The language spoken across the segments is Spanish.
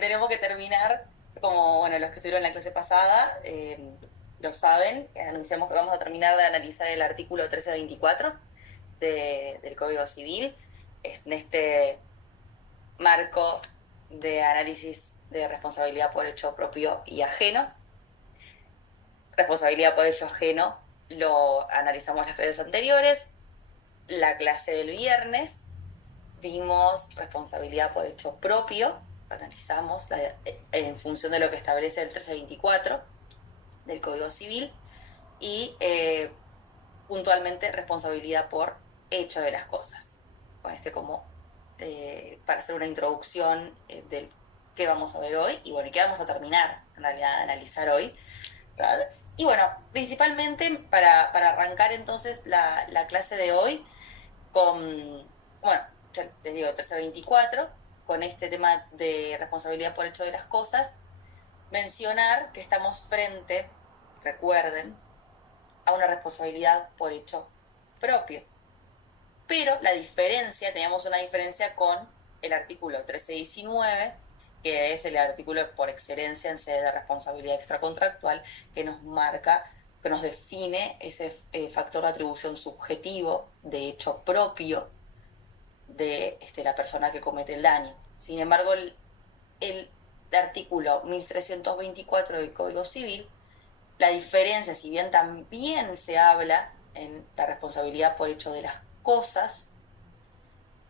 tenemos que terminar, como bueno, los que estuvieron en la clase pasada lo saben, anunciamos que vamos a terminar de analizar el artículo 1324 del Código Civil, en este marco de análisis de responsabilidad por hecho propio y ajeno. Responsabilidad por hecho ajeno lo analizamos las clases anteriores. La clase del viernes vimos responsabilidad por hecho propio, analizamos en función de lo que establece el 1324 del Código Civil y puntualmente responsabilidad por hecho de las cosas. Con este como para hacer una introducción del qué vamos a ver hoy y bueno, y qué vamos a terminar en realidad de analizar hoy, ¿verdad? Y bueno, principalmente para arrancar entonces la clase de hoy con, bueno, ya les digo, 1324, con este tema de responsabilidad por hecho de las cosas, mencionar que estamos frente, recuerden, a una responsabilidad por hecho propio. Pero la diferencia, teníamos una diferencia con el artículo 1319, que es el artículo por excelencia en sede de responsabilidad extracontractual, que nos marca, que nos define ese factor de atribución subjetivo de hecho propio de la persona que comete el daño. Sin embargo, el artículo 1324 del Código Civil, la diferencia, si bien también se habla en la responsabilidad por hecho de las cosas,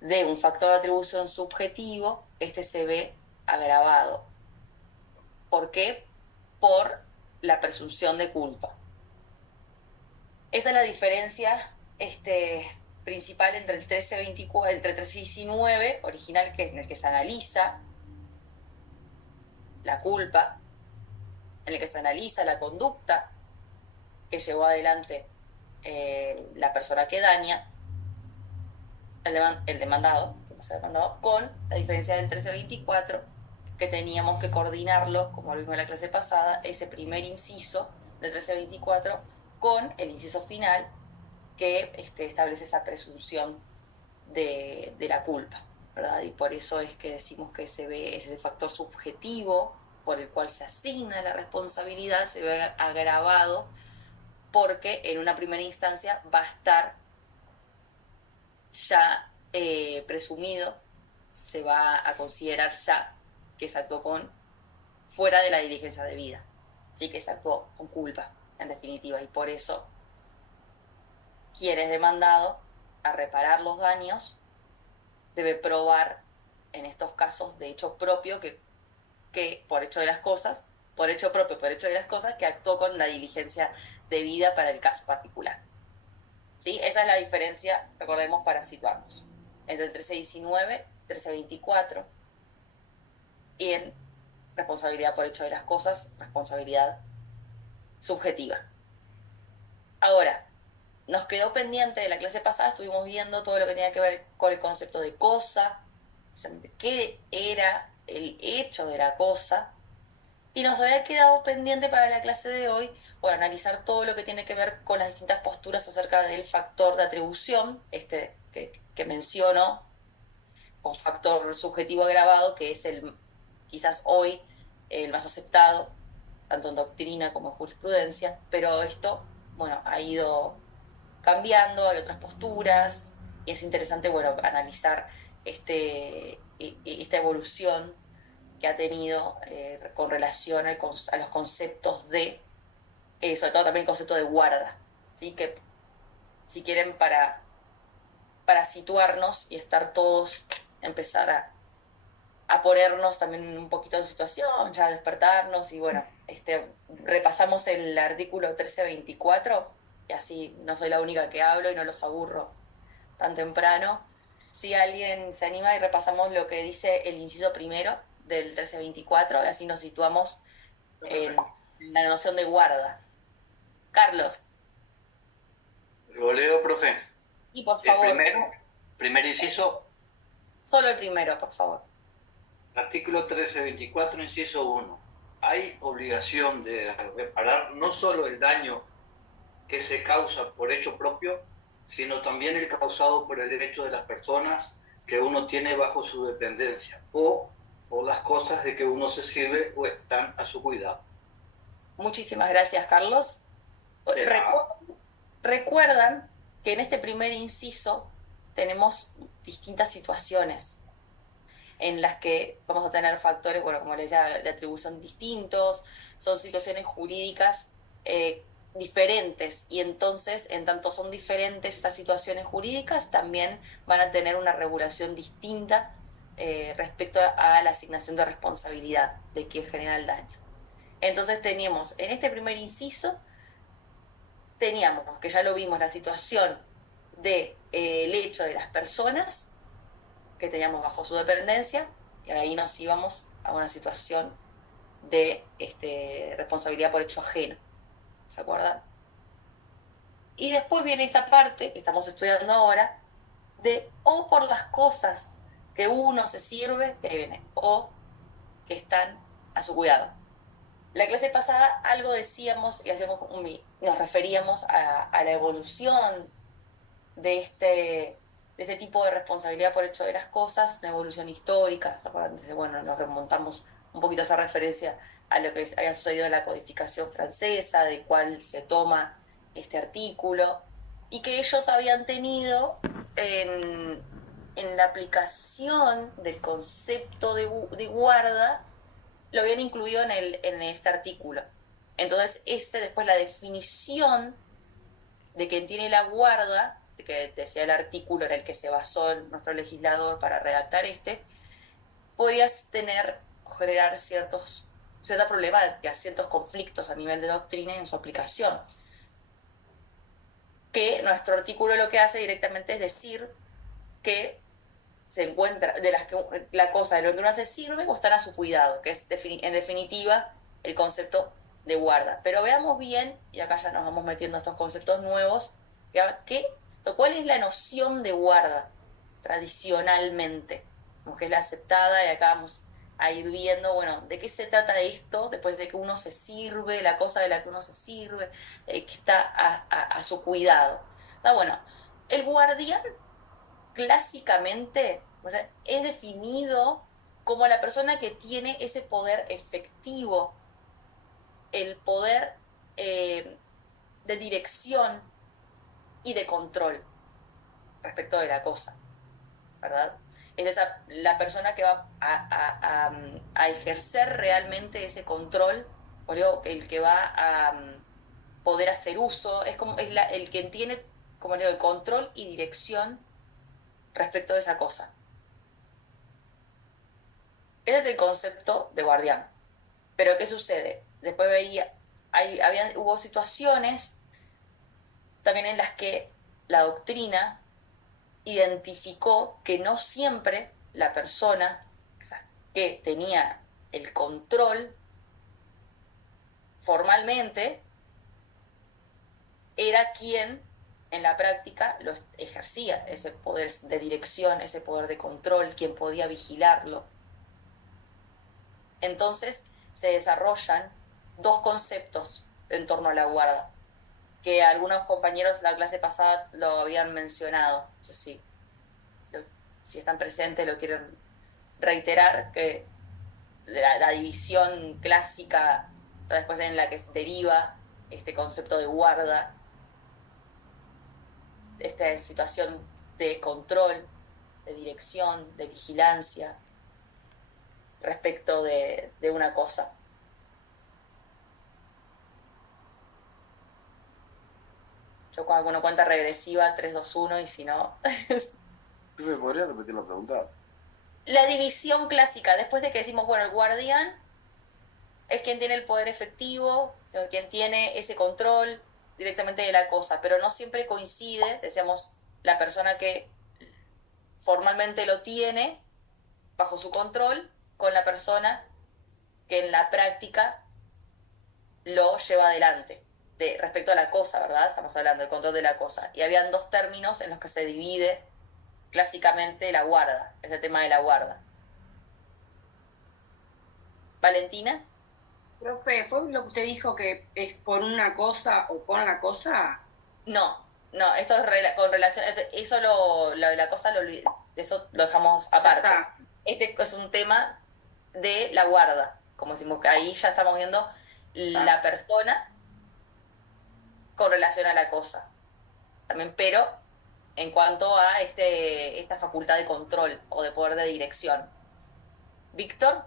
de un factor de atribución subjetivo, este se ve agravado. ¿Por qué? Por la presunción de culpa. Esa es la diferencia principal entre el 1324, entre el 1319 original, que es en el que se analiza la culpa, en el que se analiza la conducta que llevó adelante la persona que daña, el demandado, que pasa demandado, con la diferencia del 1324, que teníamos que coordinarlo, como lo vimos en la clase pasada, ese primer inciso del 1324 con el inciso final que establece esa presunción de la culpa, ¿verdad? Y por eso es que decimos que se ve ese factor subjetivo por el cual se asigna la responsabilidad, se ve agravado porque en una primera instancia va a estar ya presumido, se va a considerar ya que se actuó con fuera de la diligencia debida, ¿sí? Que se actuó con culpa, en definitiva, y por eso quien es demandado a reparar los daños debe probar en estos casos de hecho propio que por hecho de las cosas, por hecho propio, por hecho de las cosas, que actuó con la diligencia debida para el caso particular. ¿Sí? Esa es la diferencia, recordemos, para situarnos, entre el 1319, 1324 y en responsabilidad por hecho de las cosas, responsabilidad subjetiva. Ahora, nos quedó pendiente de la clase pasada, estuvimos viendo todo lo que tenía que ver con el concepto de cosa, qué era el hecho de la cosa, y nos había quedado pendiente para la clase de hoy, bueno, analizar todo lo que tiene que ver con las distintas posturas acerca del factor de atribución, que menciono, o factor subjetivo agravado, que es el quizás hoy el más aceptado, tanto en doctrina como en jurisprudencia, pero esto, bueno, ha ido cambiando, hay otras posturas, y es interesante, bueno, analizar esta evolución que ha tenido con relación a los conceptos sobre todo también el concepto de guarda, ¿sí? Que si quieren para situarnos y estar todos, empezar a ponernos también un poquito en situación, ya despertarnos y bueno, repasamos el artículo 1324 y así no soy la única que hablo y no los aburro tan temprano. Si alguien se anima y repasamos lo que dice el inciso primero del 1324 y así nos situamos en la noción de guarda. Carlos, Lo leo, profe. y por El favor, primero, primer inciso, solo el primero, por favor. artículo 1324, inciso uno. Hay obligación de reparar no solo el daño que se causa por hecho propio, sino también el causado por el derecho de las personas que uno tiene bajo su dependencia o por las cosas de que uno se sirve o están a su cuidado. Muchísimas gracias, Carlos. De nada. Recuerdan que en este primer inciso tenemos distintas situaciones en las que vamos a tener factores, bueno, como les decía, de atribución distintos, son situaciones jurídicas diferentes y entonces, en tanto son diferentes estas situaciones jurídicas, también van a tener una regulación distinta respecto a la asignación de responsabilidad de quien genera el daño. Entonces teníamos, en este primer inciso, teníamos, que ya lo vimos, la situación de, el hecho de las personas que teníamos bajo su dependencia, y ahí nos íbamos a una situación de responsabilidad por hecho ajeno. ¿Se acuerdan? Y después viene esta parte que estamos estudiando ahora, de o por las cosas que uno se sirve, que viene, o que están a su cuidado. La clase pasada algo decíamos y hacíamos nos referíamos a la evolución de este tipo de responsabilidad por hecho de las cosas, una evolución histórica. Desde, bueno, nos remontamos un poquito a esa referencia a lo que había sucedido en la codificación francesa, de cuál se toma este artículo, y que ellos habían tenido en la aplicación del concepto de guarda, lo habían incluido en este artículo. Entonces, después la definición de quien tiene la guarda, de que decía el artículo en el que se basó nuestro legislador para redactar podrías tener o generar cierta problemática, ciertos conflictos a nivel de doctrina y en su aplicación. Que nuestro artículo lo que hace directamente es decir que se encuentra, de las que la cosa de lo que uno hace sirve o están a su cuidado, que es en definitiva el concepto de guarda. Pero veamos bien, y acá ya nos vamos metiendo estos conceptos nuevos, ¿cuál es la noción de guarda tradicionalmente? Como que es la aceptada, y acá vamos a ir viendo, bueno, de qué se trata esto después de que uno se sirve, la cosa de la que uno se sirve, que está a su cuidado. Bueno, el guardián clásicamente, o sea, es definido como la persona que tiene ese poder efectivo, el poder eh, de dirección y de control respecto de la cosa, ¿verdad? Es la persona que va a ejercer realmente ese control, o digo, el que va a poder hacer uso, el que tiene, como digo, el control y dirección respecto de esa cosa. Ese es el concepto de guardián. Pero ¿qué sucede? Después hubo situaciones también en las que la doctrina identificó que no siempre la persona, o sea, que tenía el control formalmente era quien en la práctica lo ejercía, ese poder de dirección, ese poder de control, quien podía vigilarlo. Entonces se desarrollan dos conceptos en torno a la guarda, que algunos compañeros la clase pasada lo habían mencionado. No sé si están presentes, lo quieren reiterar, que la división clásica, después en la que deriva este concepto de guarda, esta situación de control, de dirección, de vigilancia respecto de una cosa. Yo con alguna cuenta regresiva, 3, 2, 1, y si no... ¿Me podría repetir la pregunta? La división clásica, después de que decimos, bueno, el guardián es quien tiene el poder efectivo, quien tiene ese control directamente de la cosa, pero no siempre coincide, decíamos, la persona que formalmente lo tiene bajo su control con la persona que en la práctica lo lleva adelante. Respecto a la cosa, ¿verdad? Estamos hablando del control de la cosa. Y habían dos términos en los que se divide clásicamente la guarda, ese tema de la guarda. ¿Valentina? Profe, ¿fue lo que usted dijo que es por una cosa o con la cosa? No, esto es con relación, eso la cosa eso lo dejamos aparte. Ya está. Este es un tema de la guarda, como decimos, que ahí ya estamos viendo la persona con relación a la cosa. También, pero en cuanto a esta facultad de control o de poder de dirección. Víctor,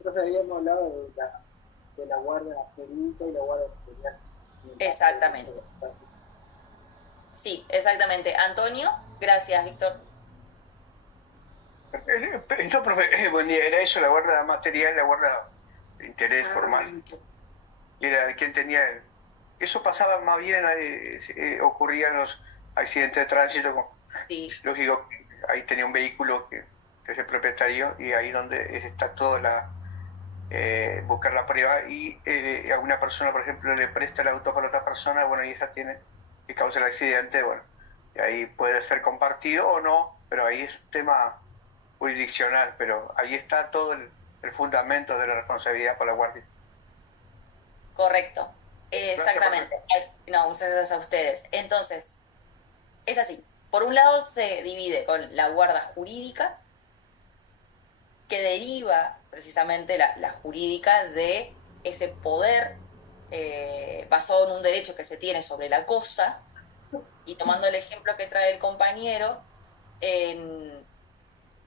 Nosotros habíamos hablado de la guarda jurídica y la guarda material. exactamente. Sí, exactamente. Antonio, gracias, Víctor. No, profe, buen día. Era eso, la guarda material, la guarda de interés formal. Era quien tenía... Eso pasaba más bien, ocurrían los accidentes de tránsito. Sí. Lógico, ahí tenía un vehículo que es el propietario y ahí donde está toda buscar la prueba y a una persona, por ejemplo, le presta el auto para otra persona, bueno, y esa tiene que causa el accidente, bueno, y ahí puede ser compartido o no, pero ahí es un tema jurisdiccional, pero ahí está todo el fundamento de la responsabilidad por la guardia. Correcto, exactamente. No, muchas gracias a ustedes. Entonces, es así. Por un lado se divide con la guarda jurídica, que deriva precisamente la jurídica de ese poder basado en un derecho que se tiene sobre la cosa, y tomando el ejemplo que trae el compañero, en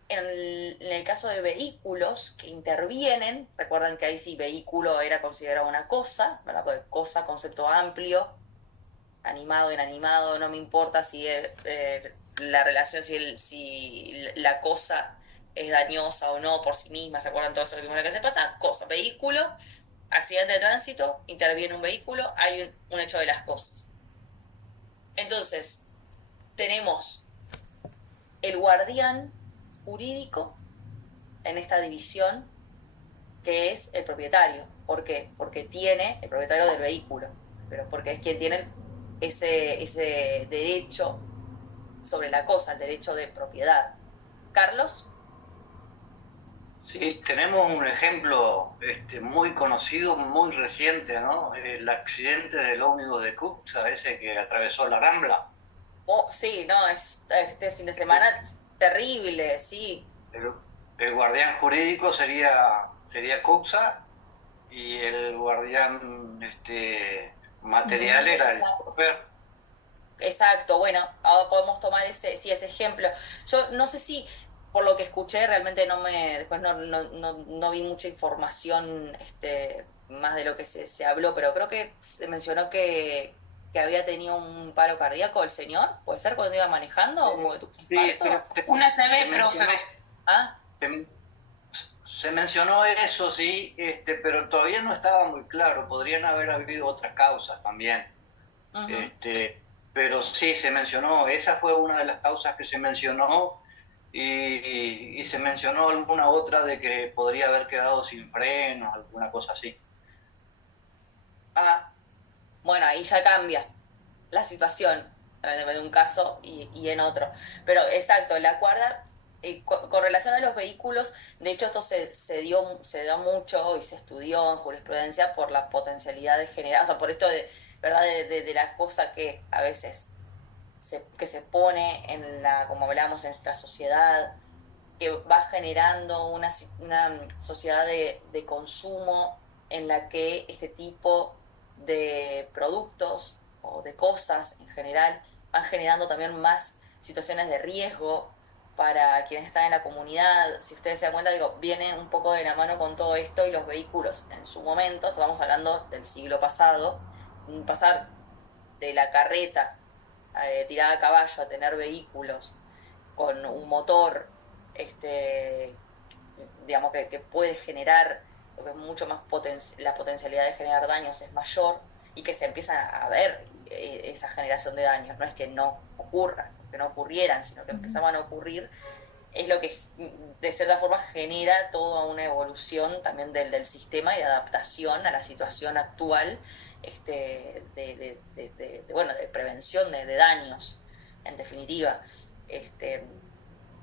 el caso de vehículos que intervienen, recuerden que ahí sí vehículo era considerado una cosa, ¿verdad? Porque cosa, concepto amplio, animado, inanimado, no me importa si la relación, si la cosa es dañosa o no por sí misma, ¿se acuerdan todo eso que vimos la que se pasa? Cosa, vehículo, accidente de tránsito, interviene un vehículo, hay un hecho de las cosas. Entonces, tenemos el guardián jurídico en esta división, que es el propietario. ¿Por qué? Porque tiene el propietario del vehículo, pero porque es quien tiene ese derecho sobre la cosa, el derecho de propiedad. Carlos. Sí, tenemos un ejemplo muy conocido, muy reciente, ¿no? El accidente del ómnibus de Cuxa, ese que atravesó la Rambla. Oh, sí, no, este fin de semana terrible, sí. El guardián jurídico sería Cuxa y el guardián material era el chofer. Exacto, bueno, ahora podemos tomar ese ejemplo. Yo no sé si, por lo que escuché, realmente después no vi mucha información más de lo que se habló, pero creo que se mencionó que había tenido un paro cardíaco el señor, ¿puede ser cuando iba manejando? Sí, una CB, profe. ¿Ah? Se mencionó eso, sí, pero todavía no estaba muy claro, podrían haber habido otras causas también. Uh-huh. Pero sí, se mencionó, esa fue una de las causas que se mencionó y se mencionó alguna otra de que podría haber quedado sin frenos, alguna cosa así. Ah, bueno, ahí ya cambia la situación de un caso y en otro. Pero exacto, la cuerda, con relación a los vehículos, de hecho esto se dio mucho y se estudió en jurisprudencia por la potencialidad de generar, o sea, por esto de, ¿verdad? De la cosa que a veces que se pone como hablábamos, en nuestra sociedad, que va generando una sociedad de consumo en la que este tipo de productos o de cosas en general van generando también más situaciones de riesgo para quienes están en la comunidad. Si ustedes se dan cuenta, digo, viene un poco de la mano con todo esto, y los vehículos en su momento, estamos hablando del siglo pasado, pasar de la carreta tirada a caballo a tener vehículos con un motor, digamos, que puede generar, lo que es mucho más la potencialidad de generar daños es mayor, y que se empieza a ver esa generación de daños. No es que no ocurran, que no ocurrieran, sino que empezaban a ocurrir. Es lo que de cierta forma genera toda una evolución también del sistema y de adaptación a la situación actual, bueno, de prevención de daños, en definitiva.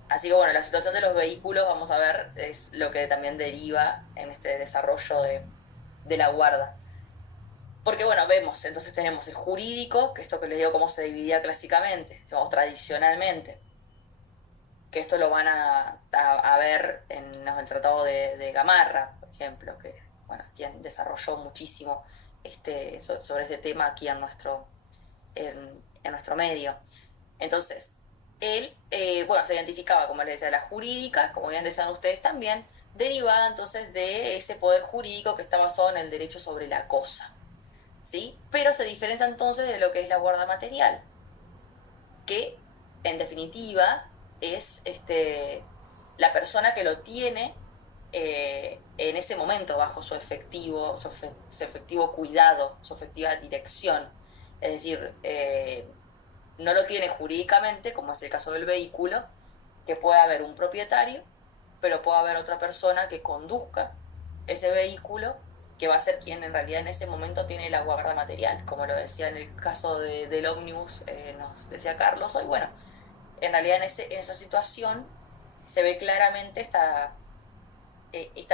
Así que bueno, la situación de los vehículos, vamos a ver, es lo que también deriva en este desarrollo de la guarda. Porque bueno, vemos, entonces tenemos el jurídico, que esto que les digo cómo se dividía clásicamente, digamos, tradicionalmente. que esto lo van a ver en el Tratado de Gamarra, por ejemplo, que, bueno, quien desarrolló muchísimo sobre este tema aquí en nuestro medio. Entonces, él, bueno, se identificaba, como les decía, la jurídica, como bien decían ustedes también, derivada entonces de ese poder jurídico que está basado en el derecho sobre la cosa, ¿sí? Pero se diferencia entonces de lo que es la guarda material, que en definitiva es la persona que lo tiene en ese momento bajo su efectivo cuidado, su efectiva dirección. Es decir, no lo tiene jurídicamente, como es el caso del vehículo, que puede haber un propietario, pero puede haber otra persona que conduzca ese vehículo, que va a ser quien en realidad en ese momento tiene la guarda material, como lo decía en el caso del ómnibus, nos decía Carlos hoy. Bueno, en realidad en esa situación se ve claramente esta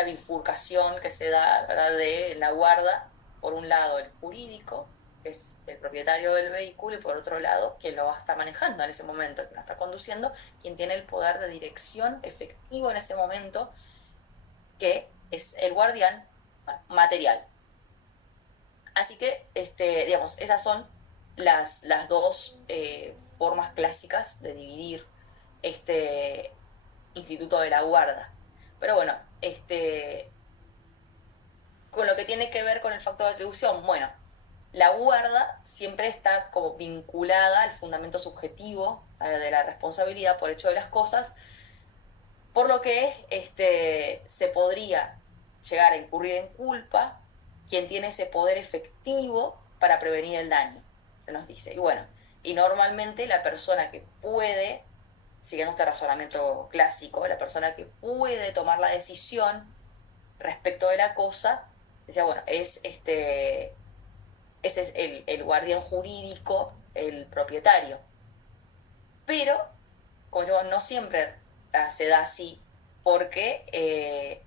bifurcación que se da, ¿verdad?, de la guarda, por un lado el jurídico, que es el propietario del vehículo, y por otro lado quien lo está manejando en ese momento, quien lo está conduciendo, quien tiene el poder de dirección efectivo en ese momento, que es el guardián material. Así que, digamos, esas son las dos formas clásicas de dividir este instituto de la guarda. Pero bueno, con lo que tiene que ver con el factor de atribución, bueno, la guarda siempre está como vinculada al fundamento subjetivo de la responsabilidad por hecho de las cosas, por lo que se podría llegar a incurrir en culpa quien tiene ese poder efectivo para prevenir el daño, se nos dice. Y bueno, y normalmente la persona que puede, siguiendo este razonamiento clásico, la persona que puede tomar la decisión respecto de la cosa, decía, bueno, ese es el guardián jurídico, el propietario. Pero, como decimos, no siempre se da así, porque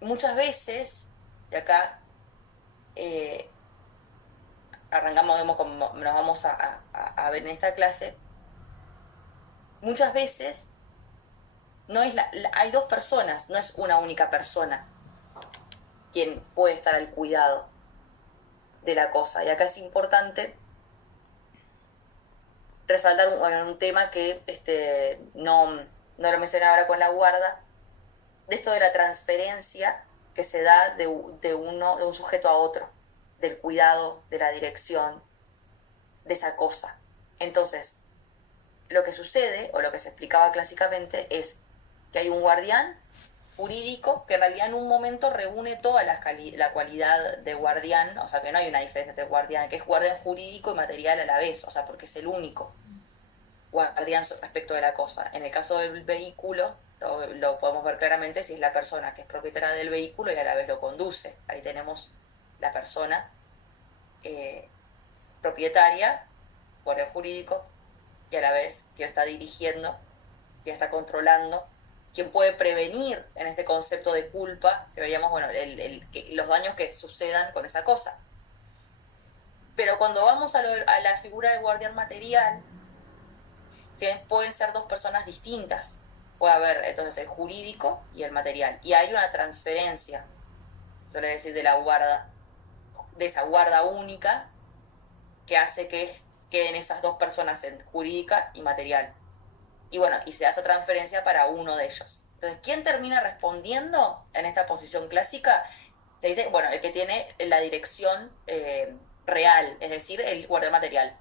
muchas veces, de acá arrancamos, vemos como nos vamos a ver en esta clase, muchas veces no es hay dos personas, no es una única persona quien puede estar al cuidado de la cosa. Y acá es importante resaltar un tema que no lo mencioné ahora con la guarda, de esto de la transferencia que se da de un sujeto a otro, del cuidado, de la dirección, de esa cosa. Entonces, lo que sucede, o lo que se explicaba clásicamente, es que hay un guardián jurídico que en realidad en un momento reúne toda la cualidad de guardián, o sea que no hay una diferencia entre guardián, que es guardián jurídico y material a la vez, o sea, porque es el único guardián respecto de la cosa. En el caso del vehículo, lo podemos ver claramente si es la persona que es propietaria del vehículo y a la vez lo conduce. Ahí tenemos la persona propietaria, guardián jurídico, y a la vez quien está dirigiendo, quien está controlando, quien puede prevenir en este concepto de culpa, que veríamos, bueno, los daños que sucedan con esa cosa. Pero cuando vamos a la figura del guardián material, ¿sí?, pueden ser dos personas distintas. Puede haber entonces el jurídico y el material. Y hay una transferencia, suele decir, de la guarda, de esa guarda única, que hace que queden esas dos personas en jurídica y material. Y bueno, y se hace transferencia para uno de ellos. Entonces, ¿quién termina respondiendo en esta posición clásica? Se dice, bueno, el que tiene la dirección real, es decir, el guardián material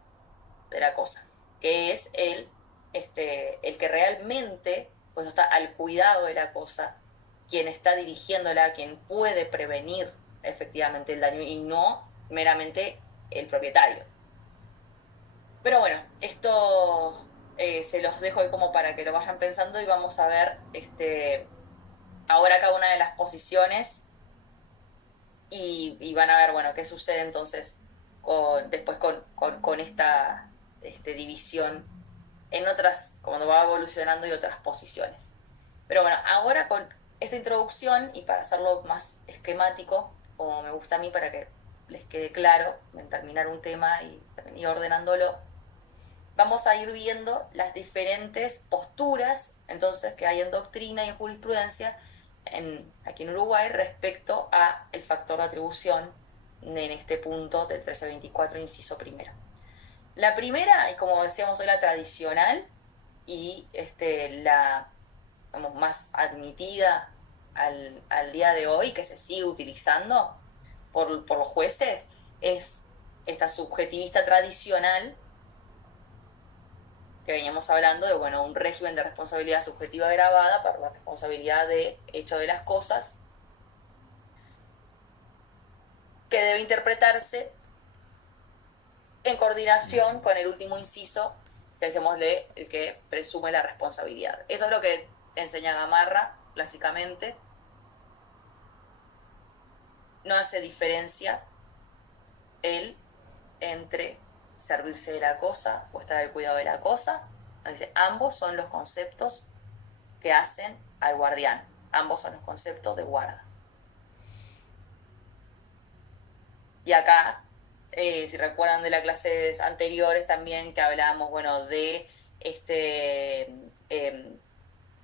de la cosa, que es el que realmente pues está al cuidado de la cosa, quien está dirigiéndola, quien puede prevenir efectivamente el daño y no meramente el propietario. Pero bueno, esto se los dejo ahí como para que lo vayan pensando y vamos a ver ahora cada una de las posiciones y van a ver, bueno, qué sucede entonces después con esta división en otras, cuando va evolucionando y otras posiciones. Pero bueno, ahora con esta introducción y para hacerlo más esquemático, como me gusta a mí para que les quede claro en terminar un tema y también ir ordenándolo, vamos a ir viendo las diferentes posturas entonces que hay en doctrina y en jurisprudencia aquí en Uruguay respecto a el factor de atribución en este punto del 1324, inciso primero. La primera, y como decíamos, es la tradicional y la más admitida al día de hoy, que se sigue utilizando por los jueces, es esta subjetivista tradicional que veníamos hablando de, bueno, un régimen de responsabilidad subjetiva agravada para la responsabilidad de hecho de las cosas, que debe interpretarse en coordinación con el último inciso, que decíamosle, el que presume la responsabilidad. Eso es lo que enseña Gamarra, clásicamente. No hace diferencia él entre servirse de la cosa o estar al cuidado de la cosa. Nos dice, ambos son los conceptos que hacen al guardián. Ambos son los conceptos de guarda. Y acá, si recuerdan de las clases anteriores también, que hablábamos, bueno, de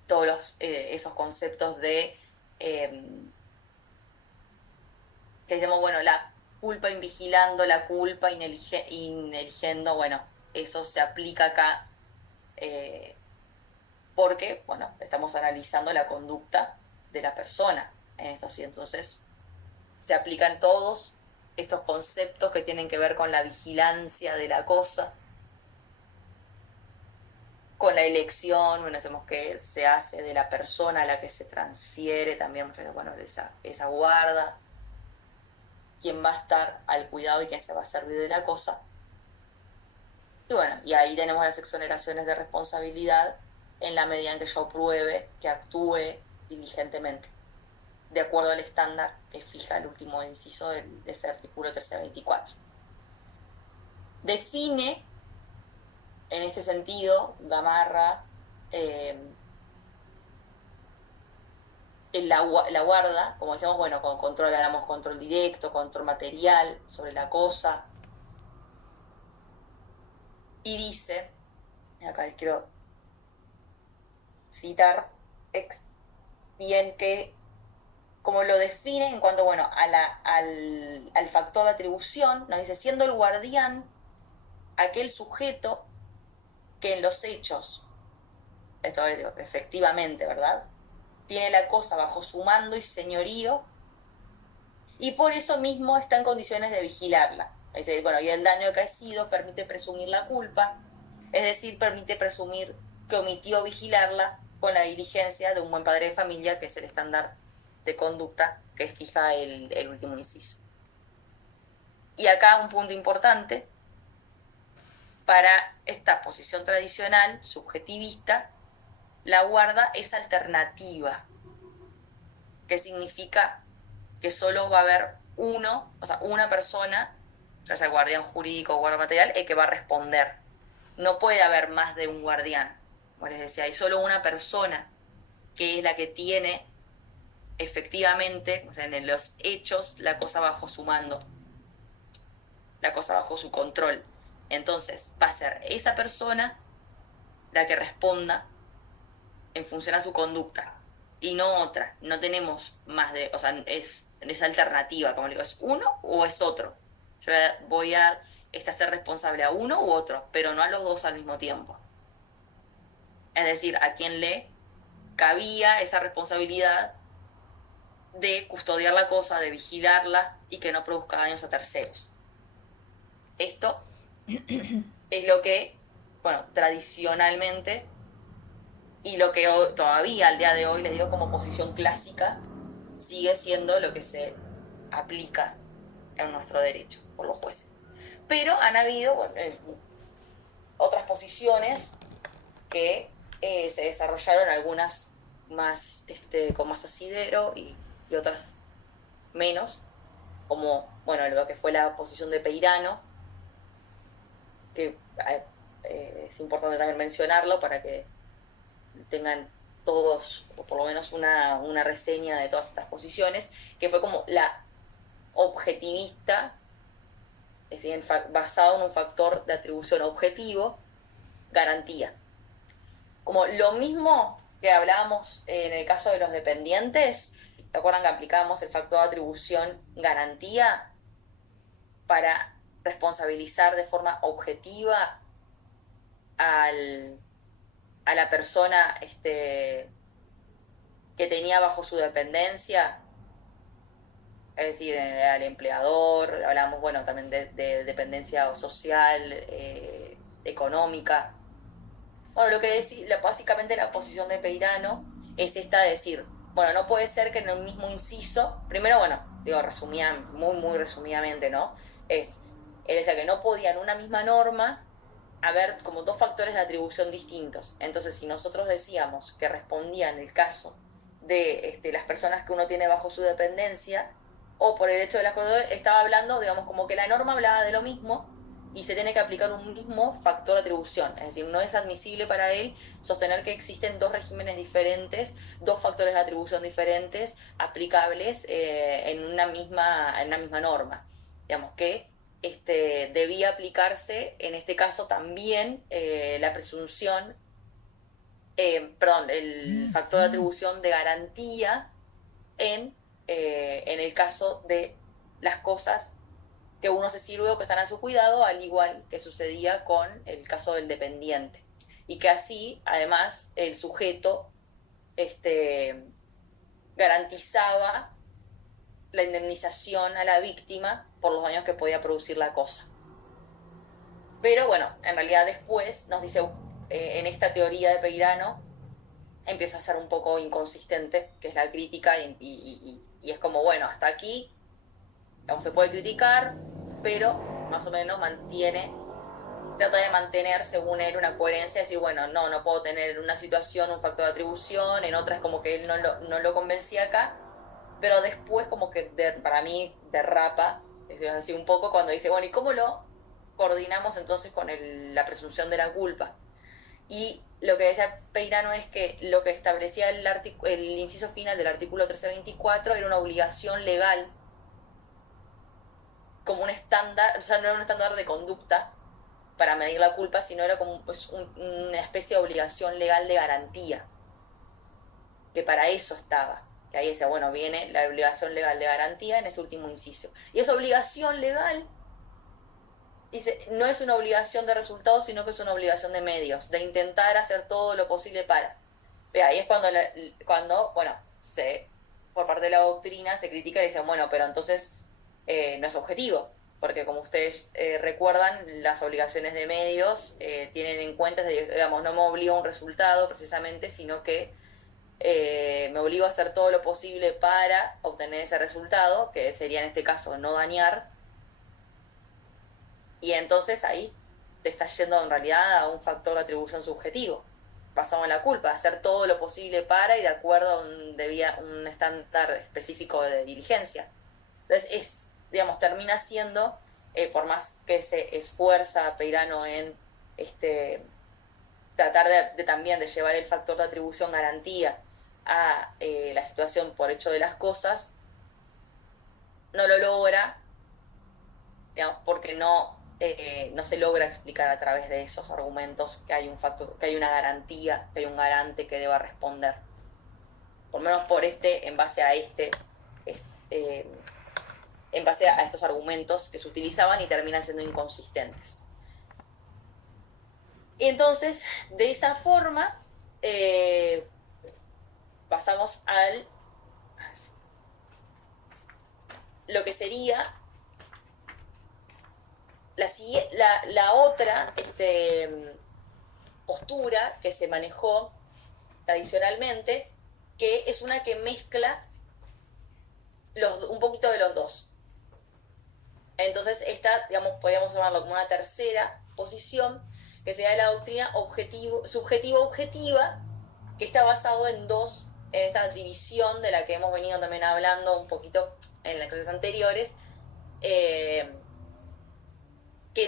todos esos conceptos de que decimos, bueno, la culpa invigilando, la culpa ineligiendo, bueno, eso se aplica acá porque, bueno, estamos analizando la conducta de la persona en esto, sí. Entonces, se aplican todos estos conceptos que tienen que ver con la vigilancia de la cosa, con la elección, bueno, hacemos que se hace de la persona a la que se transfiere también, bueno, esa guarda, quién va a estar al cuidado y quién se va a servir de la cosa. Y bueno, y ahí tenemos las exoneraciones de responsabilidad en la medida en que yo pruebe que actúe diligentemente, de acuerdo al estándar que fija el último inciso de ese artículo 1324. Define, en este sentido, Gamarra, la guarda, como decíamos, bueno, con control hablamos control directo, control material sobre la cosa. Y dice, acá les quiero citar bien que como lo define en cuanto, bueno, al factor de atribución, nos dice, siendo el guardián aquel sujeto que en los hechos, esto es efectivamente, ¿verdad?, tiene la cosa bajo su mando y señorío, y por eso mismo está en condiciones de vigilarla. Es decir, bueno, y el daño acaecido permite presumir la culpa, es decir, permite presumir que omitió vigilarla con la diligencia de un buen padre de familia, que es el estándar de conducta que fija el último inciso. Y acá un punto importante, para esta posición tradicional, subjetivista, la guarda es alternativa, que significa que solo va a haber uno, o sea, una persona, ya sea guardián jurídico o guardia material, el que va a responder. No puede haber más de un guardián. Como les decía, hay solo una persona que es la que tiene efectivamente, o sea, en los hechos, la cosa bajo su mando, la cosa bajo su control. Entonces, va a ser esa persona la que responda en función a su conducta y no otra. No tenemos más de, o sea, es alternativa, como digo, es uno o es otro. Yo voy a ser responsable a uno u otro, pero no a los dos al mismo tiempo. Es decir, a quien le cabía esa responsabilidad de custodiar la cosa, de vigilarla y que no produzca daños a terceros. Esto es lo que, bueno, tradicionalmente, y lo que todavía al día de hoy, les digo, como posición clásica, sigue siendo lo que se aplica en nuestro derecho por los jueces. Pero han habido, bueno, otras posiciones que se desarrollaron, algunas más con más asidero y otras menos, como, bueno, lo que fue la posición de Peirano, que es importante también mencionarlo para que tengan todos, o por lo menos una reseña de todas estas posiciones, que fue como la objetivista, es decir, basado en un factor de atribución objetivo, garantía. Como lo mismo que hablábamos en el caso de los dependientes, ¿te acuerdan que aplicábamos el factor de atribución garantía para responsabilizar de forma objetiva a la persona que tenía bajo su dependencia? Es decir, al empleador, hablamos, bueno, también de dependencia social, económica. Bueno, lo que decía, básicamente la posición de Peirano es esta de decir, bueno, no puede ser que en el mismo inciso, primero, bueno, digo, muy resumidamente, ¿no? Él decía que no podía en una misma norma haber como dos factores de atribución distintos. Entonces, si nosotros decíamos que respondía en el caso de las personas que uno tiene bajo su dependencia, o por el hecho de las cosas, estaba hablando, digamos, como que la norma hablaba de lo mismo y se tiene que aplicar un mismo factor de atribución. Es decir, no es admisible para él sostener que existen dos regímenes diferentes, dos factores de atribución diferentes aplicables en una misma norma. Digamos que debía aplicarse en este caso también la presunción, perdón, el factor de atribución de garantía en el caso de las cosas que uno se sirve o que están a su cuidado, al igual que sucedía con el caso del dependiente. Y que así, además, el sujeto garantizaba la indemnización a la víctima por los daños que podía producir la cosa. Pero bueno, en realidad después nos dice, en esta teoría de Peirano, empieza a ser un poco inconsistente, que es la crítica, y es como, bueno, hasta aquí, digamos, se puede criticar, pero más o menos trata de mantener, según él, una coherencia, decir, bueno, no puedo tener en una situación un factor de atribución, en otras como que él no lo convencía acá, pero después como que para mí derrapa, es así un poco, cuando dice, bueno, ¿y cómo lo coordinamos entonces con la presunción de la culpa? Y lo que decía Peirano es que lo que establecía el inciso final del artículo 1324 era una obligación legal, como un estándar, o sea, no era un estándar de conducta para medir la culpa, sino era como una especie de obligación legal de garantía, que para eso estaba. Que ahí decía, bueno, viene la obligación legal de garantía en ese último inciso. Y esa obligación legal, dice, no es una obligación de resultados, sino que es una obligación de medios, de intentar hacer todo lo posible para. Pero ahí es cuando bueno, por parte de la doctrina se critica y dicen, bueno, pero entonces no es objetivo, porque como ustedes recuerdan, las obligaciones de medios tienen en cuenta, digamos, no me obliga a un resultado precisamente, sino que me obligo a hacer todo lo posible para obtener ese resultado, que sería en este caso no dañar, y entonces ahí te estás yendo en realidad a un factor de atribución subjetivo, basado en la culpa, hacer todo lo posible para y de acuerdo a un estándar específico de diligencia. Entonces digamos, termina siendo, por más que se esfuerza Peirano en tratar también de llevar el factor de atribución garantía a la situación por hecho de las cosas, no lo logra, digamos, porque no se logra explicar a través de esos argumentos que hay un factor, que hay una garantía, que hay un garante que deba responder. Por lo menos en base a en base a estos argumentos que se utilizaban y terminan siendo inconsistentes. Y entonces, de esa forma, pasamos lo que sería la otra postura que se manejó tradicionalmente, que es una que mezcla un poquito de los dos. Entonces esta, digamos, podríamos llamarlo como una tercera posición, que sería la doctrina subjetiva-objetiva, que está basado en esta división de la que hemos venido también hablando un poquito en las clases anteriores, que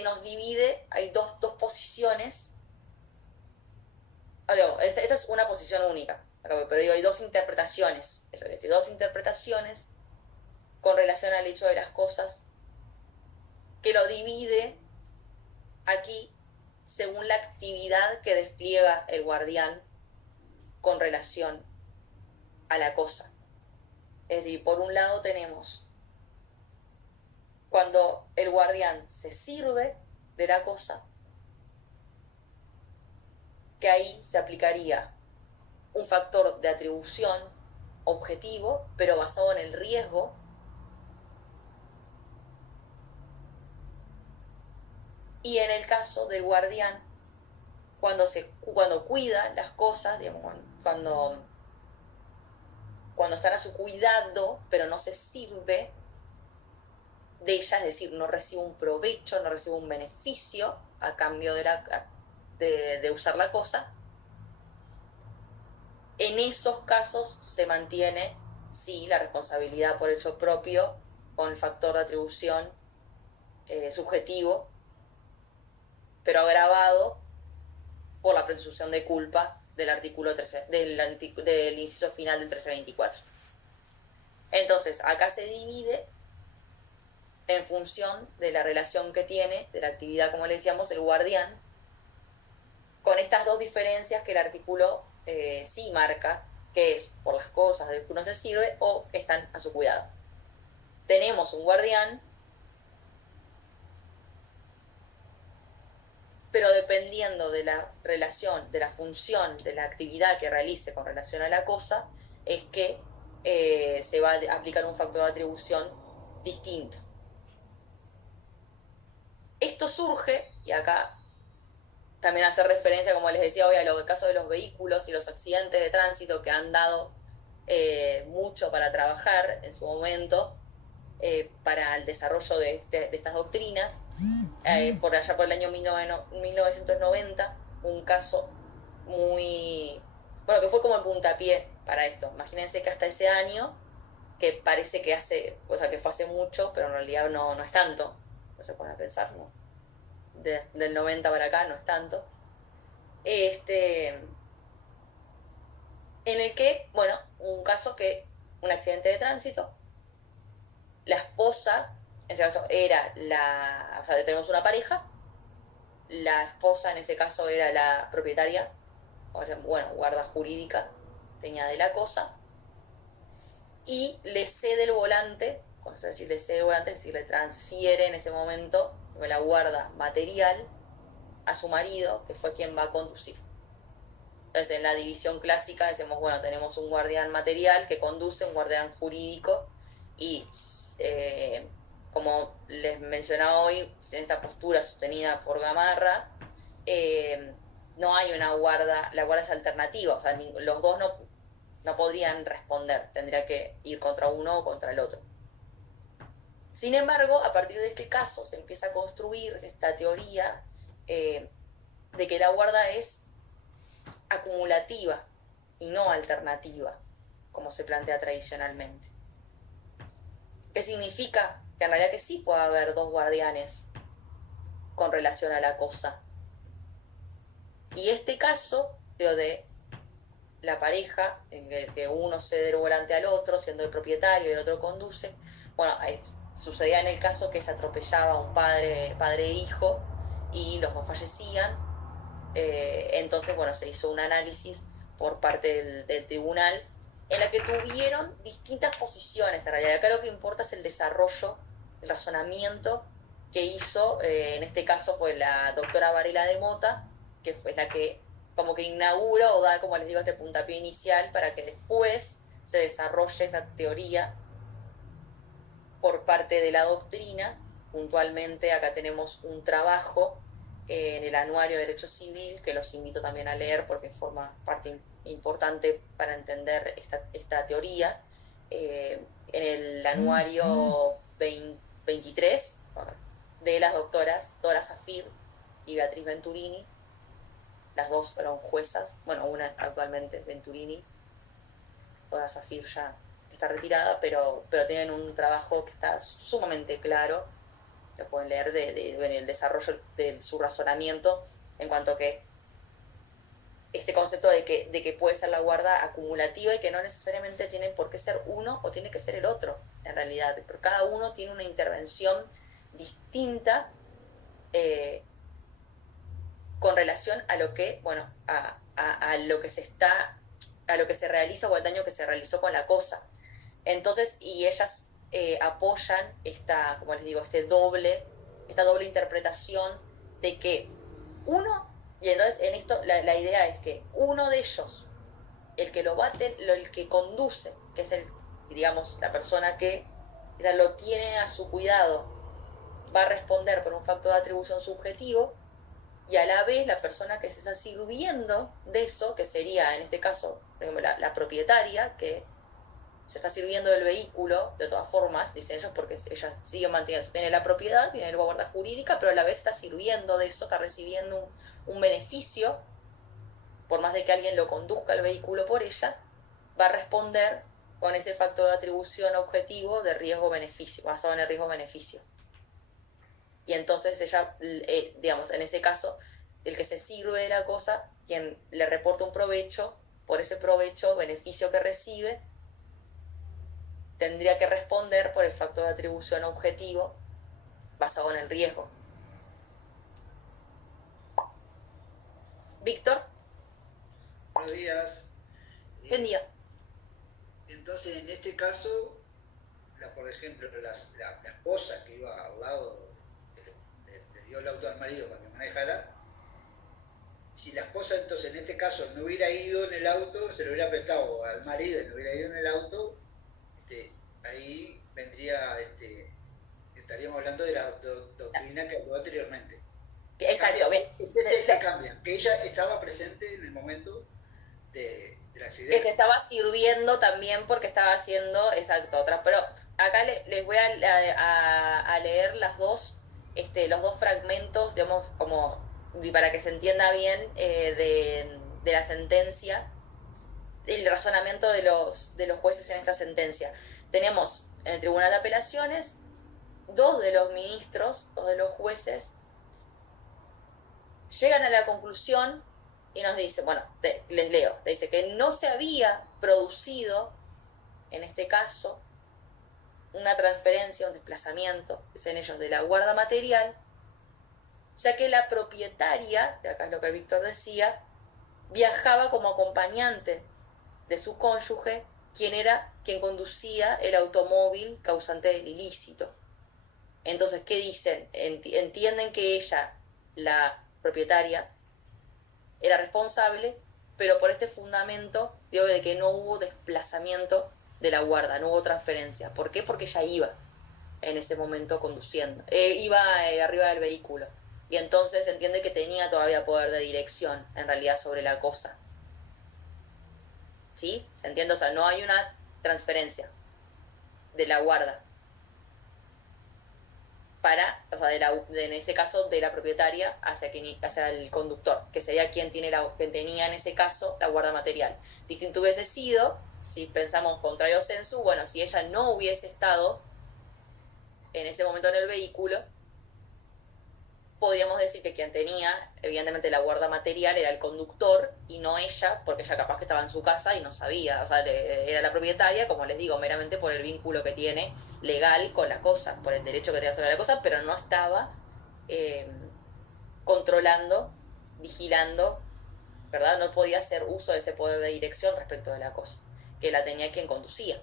nos divide, hay dos posiciones. Esta es una posición única, pero digo, hay dos interpretaciones, eso es decir, dos interpretaciones con relación al hecho de las cosas, que lo divide aquí según la actividad que despliega el guardián con relación a la cosa. Es decir, por un lado tenemos cuando el guardián se sirve de la cosa, que ahí se aplicaría un factor de atribución objetivo, pero basado en el riesgo. Y en el caso del guardián, cuando cuida las cosas, digamos, cuando están a su cuidado, pero no se sirve de ellas, es decir, no recibe un provecho, no recibe un beneficio a cambio de usar la cosa, en esos casos se mantiene, sí, la responsabilidad por hecho propio con el factor de atribución subjetivo, pero agravado por la presunción de culpa del artículo 13, del inciso final del 1324. Entonces, acá se divide en función de la relación que tiene, de la actividad, como le decíamos, el guardián, con estas dos diferencias que el artículo sí marca, que es por las cosas de que uno se sirve o están a su cuidado. Tenemos un guardián, pero dependiendo de la relación, de la función, de la actividad que realice con relación a la cosa, es que se va a aplicar un factor de atribución distinto. Esto surge, y acá también hacer referencia, como les decía hoy, a los casos de los vehículos y los accidentes de tránsito que han dado mucho para trabajar en su momento para el desarrollo de estas doctrinas. Por allá por el año 1990, un caso que fue como el puntapié para esto. Imagínense que hasta ese año, que parece que fue hace mucho, pero en realidad no es tanto, no se pone a pensar, ¿no? Del 90 para acá no es tanto. En el que, bueno, un accidente de tránsito, la esposa, en ese caso era tenemos una pareja, la esposa en ese caso era la propietaria, guarda jurídica, tenía de la cosa, y le cede el volante, es decir, le transfiere en ese momento la guarda material a su marido, que fue quien va a conducir. Entonces, en la división clásica decimos, tenemos un guardián material que conduce, un guardián jurídico, y como les mencionaba hoy, en esta postura sostenida por Gamarra, no hay una guarda, la guarda es alternativa, o sea, los dos no podrían responder, tendría que ir contra uno o contra el otro. Sin embargo, a partir de este caso se empieza a construir esta teoría de que la guarda es acumulativa y no alternativa, como se plantea tradicionalmente. ¿Qué significa? Que en realidad que sí puede haber dos guardianes con relación a la cosa. Y este caso, de la pareja, en el que uno cede el volante al otro, siendo el propietario y el otro conduce, sucedía en el caso que se atropellaba un padre e hijo y los dos fallecían. Entonces, se hizo un análisis por parte del tribunal en la que tuvieron distintas posiciones. En realidad, acá lo que importa es el desarrollo, el razonamiento que hizo, en este caso fue la doctora Varela de Mota, que fue la que como que inaugura o da, como les digo, este puntapié inicial para que después se desarrolle esa teoría por parte de la doctrina. Puntualmente acá tenemos un trabajo en el Anuario de Derecho Civil, que los invito también a leer porque forma parte importante para entender esta teoría. En el Anuario 23 de las doctoras Dora Zafir y Beatriz Venturini, las dos fueron juezas, una actualmente Venturini, Dora Zafir ya está retirada, pero tienen un trabajo que está sumamente claro, lo pueden leer el desarrollo de su razonamiento en cuanto a que este concepto de que puede ser la guarda acumulativa y que no necesariamente tiene por qué ser uno o tiene que ser el otro, en realidad, pero cada uno tiene una intervención distinta con relación a lo que, bueno, a lo que a lo que se realiza o al daño que se realizó con la cosa. Entonces, y ellas apoyan como les digo, esta doble interpretación de que y entonces en esto la idea es que uno de ellos, el que el que conduce, que es digamos, la persona que lo tiene a su cuidado, va a responder por un factor de atribución subjetivo, y a la vez la persona que se está sirviendo de eso, que sería en este caso, por ejemplo, la propietaria, que se está sirviendo del vehículo, de todas formas, dicen ellos, porque ella sigue manteniendo, tiene la propiedad, tiene la guarda jurídica, pero a la vez está sirviendo de eso, está recibiendo un beneficio, por más de que alguien lo conduzca el vehículo por ella, va a responder con ese factor de atribución objetivo de riesgo-beneficio, basado en el riesgo-beneficio. Y entonces ella, digamos, en ese caso, el que se sirve de la cosa, quien le reporta un provecho, por ese provecho, beneficio que recibe, tendría que responder por el factor de atribución objetivo basado en el riesgo. Víctor, Buenos días. buen día. Entonces, en este caso, por ejemplo, la esposa que iba al lado, le dio el auto al marido para que manejara, si la esposa entonces en este caso no hubiera ido en el auto, se lo hubiera prestado al marido y no hubiera ido en el auto, ahí vendría, estaríamos hablando de la doctrina que habló anteriormente. Exacto, bien. Ese es el que cambia, que ella estaba presente en el momento del accidente. Que se estaba sirviendo también porque estaba haciendo, exacto, otra. Pero acá les voy a leer los dos fragmentos, digamos, como para que se entienda bien de la sentencia, el razonamiento de los jueces en esta sentencia. Tenemos en el Tribunal de Apelaciones dos de los ministros, dos de los jueces, llegan a la conclusión y nos dicen, bueno, les leo, le dice que no se había producido, en este caso, una transferencia, un desplazamiento, dicen ellos, de la guarda material, ya que la propietaria, de acá es lo que Víctor decía, viajaba como acompañante de su cónyuge, quien conducía el automóvil causante del ilícito. Entonces, ¿qué dicen? Entienden que ella, la propietaria, era responsable, pero por este fundamento, digo, de que no hubo desplazamiento de la guarda, no hubo transferencia. ¿Por qué? Porque ella iba en ese momento conduciendo, iba arriba del vehículo, y entonces se entiende que tenía todavía poder de dirección, en realidad, sobre la cosa. ¿Sí? ¿Se entiende? O sea, no hay una transferencia de la guarda en ese caso, de la propietaria hacia el conductor, que sería quien tenía en ese caso la guarda material. Distinto hubiese sido, si pensamos contrario sensu, bueno, si ella no hubiese estado en ese momento en el vehículo, podríamos decir que quien tenía, evidentemente, la guarda material era el conductor y no ella, porque ella capaz que estaba en su casa y no sabía, o sea, era la propietaria, como les digo, meramente por el vínculo que tiene legal con la cosa, por el derecho que tiene sobre la cosa, pero no estaba controlando, vigilando, ¿verdad? No podía hacer uso de ese poder de dirección respecto de la cosa, que la tenía quien conducía.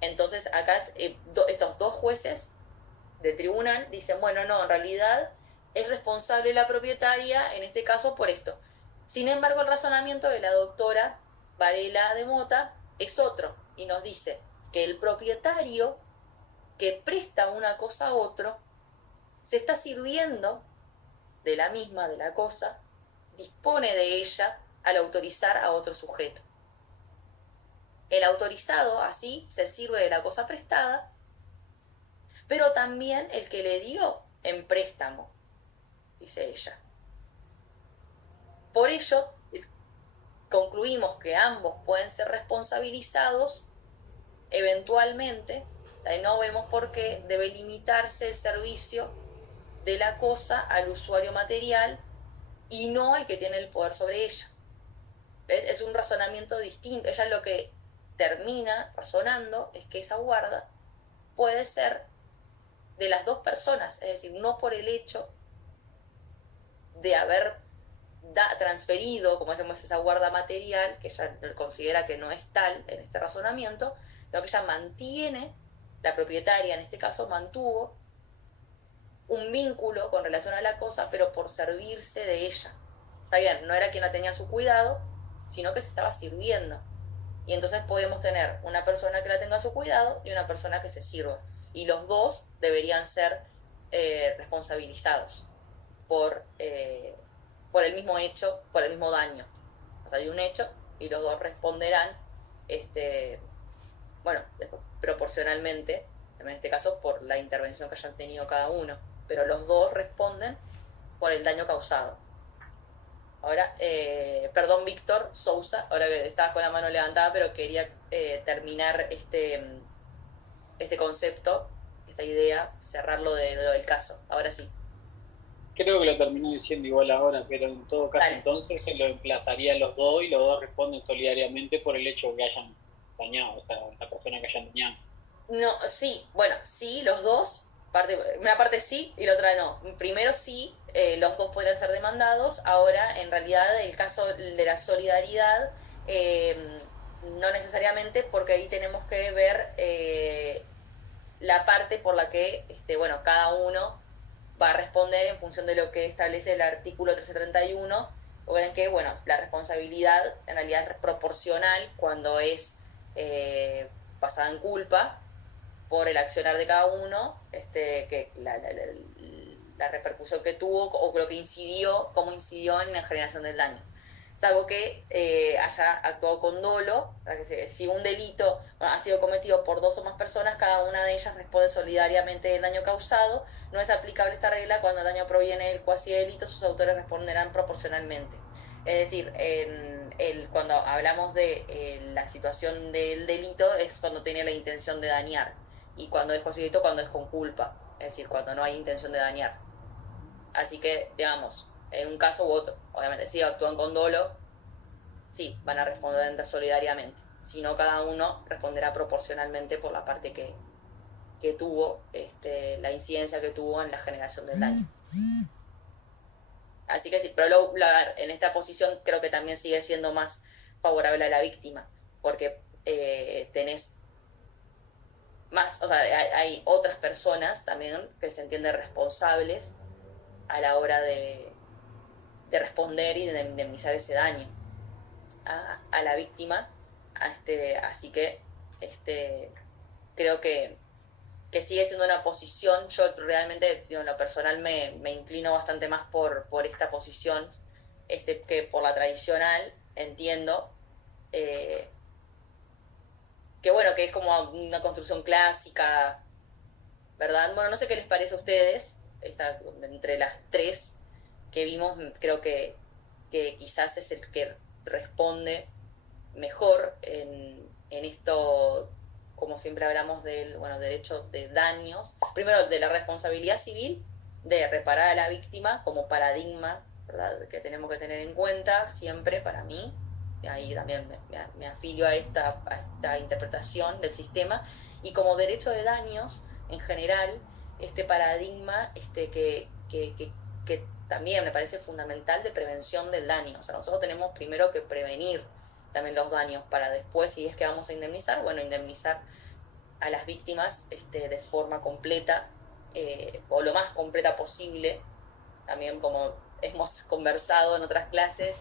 Entonces acá estos dos jueces de tribunal dicen, bueno, no, en realidad es responsable la propietaria, en este caso, por esto. Sin embargo, el razonamiento de la doctora Varela de Mota es otro, y nos dice que el propietario que presta una cosa a otro se está sirviendo de la misma, de la cosa, dispone de ella al autorizar a otro sujeto. El autorizado, así, se sirve de la cosa prestada, pero también el que le dio en préstamo, dice ella. Por ello, concluimos que ambos pueden ser responsabilizados eventualmente, y no vemos por qué debe limitarse el servicio de la cosa al usuario material y no al que tiene el poder sobre ella. ¿Ves? Es un razonamiento distinto. Ella lo que termina razonando es que esa guarda puede ser de las dos personas, es decir, no por el hecho de haber transferido, como hacemos esa guarda material, que ella considera que no es tal en este razonamiento, sino que ella mantiene, la propietaria en este caso mantuvo un vínculo con relación a la cosa, pero por servirse de ella. Está bien, no era quien la tenía a su cuidado, sino que se estaba sirviendo. Y entonces podemos tener una persona que la tenga a su cuidado y una persona que se sirva. Y los dos deberían ser responsabilizados por el mismo hecho, por el mismo daño. O sea, hay un hecho y los dos responderán, bueno, proporcionalmente, en este caso por la intervención que hayan tenido cada uno, pero los dos responden por el daño causado. Ahora, perdón, Víctor Sousa, ahora que estabas con la mano levantada, pero quería terminar este concepto, esta idea, cerrarlo de lo del caso. Ahora sí. Creo que lo terminó diciendo igual ahora, pero en todo caso Dale. entonces se lo emplazaría a los dos y los dos responden solidariamente por el hecho que hayan dañado, la persona que hayan dañado. No, sí, bueno, sí, los dos, una parte sí y la otra no. Primero sí, los dos podrían ser demandados. Ahora, en realidad, el caso de la solidaridad, no necesariamente, porque ahí tenemos que ver la parte por la que, bueno, cada uno va a responder en función de lo que establece el artículo 1331, o en que, bueno, la responsabilidad en realidad es proporcional cuando es basada en culpa por el accionar de cada uno, que la repercusión que tuvo o lo que incidió, cómo incidió en la generación del daño. Salvo que haya actuado con dolo, que si un delito ha sido cometido por dos o más personas, cada una de ellas responde solidariamente del daño causado. No es aplicable esta regla cuando el daño proviene del cuasi delito, sus autores responderán proporcionalmente. Es decir, cuando hablamos de la situación del delito es cuando tiene la intención de dañar, y cuando es cuasi delito, cuando es con culpa, es decir, cuando no hay intención de dañar. Así que, digamos, en un caso u otro, obviamente, si actúan con dolo, sí, van a responder solidariamente. Si no, cada uno responderá proporcionalmente por la parte que tuvo, la incidencia que tuvo en la generación del daño. Así que sí, pero en esta posición creo que también sigue siendo más favorable a la víctima, porque tenés más, o sea, hay otras personas también que se entienden responsables a la hora de responder y de indemnizar ese daño a la víctima. Así que creo que sigue siendo una posición. Yo realmente, digo, en lo personal me inclino bastante más por esta posición que por la tradicional. Entiendo que bueno, que es como una construcción clásica, ¿verdad? Bueno, no sé qué les parece a ustedes, entre las tres que vimos, creo que quizás es el que responde mejor en esto, como siempre hablamos del, bueno, derecho de daños, primero de la responsabilidad civil, de reparar a la víctima como paradigma, ¿verdad?, que tenemos que tener en cuenta siempre para mí. Ahí también me afilio a esta interpretación del sistema, y como derecho de daños en general, este paradigma que también me parece fundamental de prevención del daño. O sea, nosotros tenemos primero que prevenir también los daños para después, si es que vamos a indemnizar, bueno, indemnizar a las víctimas de forma completa, o lo más completa posible, también como hemos conversado en otras clases,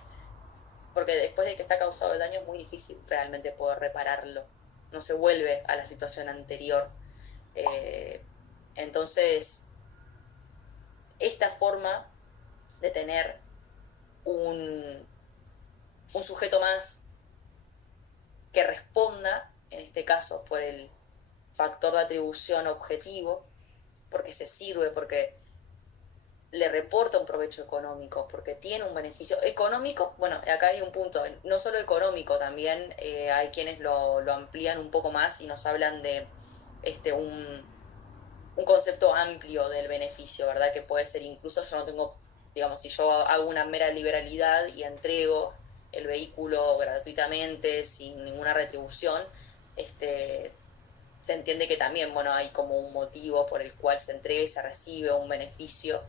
porque después de que está causado el daño es muy difícil realmente poder repararlo, no se vuelve a la situación anterior. Entonces, esta forma de tener un sujeto más que responda, en este caso, por el factor de atribución objetivo, porque se sirve, porque le reporta un provecho económico, porque tiene un beneficio económico. Bueno, acá hay un punto, no solo económico, también hay quienes lo amplían un poco más y nos hablan de un concepto amplio del beneficio, ¿verdad? Que puede ser incluso, yo no tengo, digamos, si yo hago una mera liberalidad y entrego el vehículo gratuitamente, sin ninguna retribución, se entiende que también, bueno, hay como un motivo por el cual se entrega y se recibe un beneficio,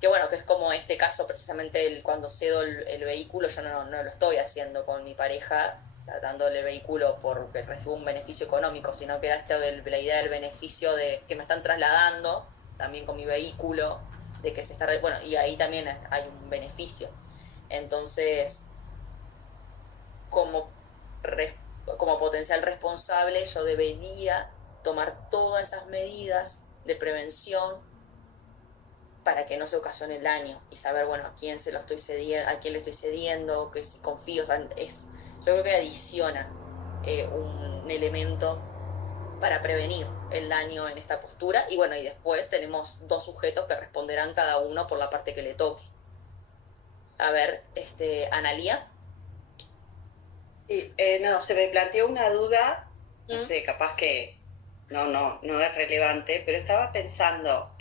que bueno, que es como este caso precisamente cuando cedo el vehículo, yo no lo estoy haciendo con mi pareja, dándole el vehículo porque recibo un beneficio económico, sino que era la idea del beneficio de que me están trasladando también con mi vehículo, de que se está, bueno, y ahí también hay un beneficio. Entonces, como, como potencial responsable, yo debería tomar todas esas medidas de prevención para que no se ocasione el daño y saber, bueno, a quién se lo estoy cediendo, a quién le estoy cediendo, que si confío, o sea, yo creo que adiciona un elemento para prevenir el daño en esta postura. Y bueno, y después tenemos dos sujetos que responderán cada uno por la parte que le toque. A ver, Analía. Sí, no, se me planteó una duda, no sé, capaz que no es relevante, pero estaba pensando,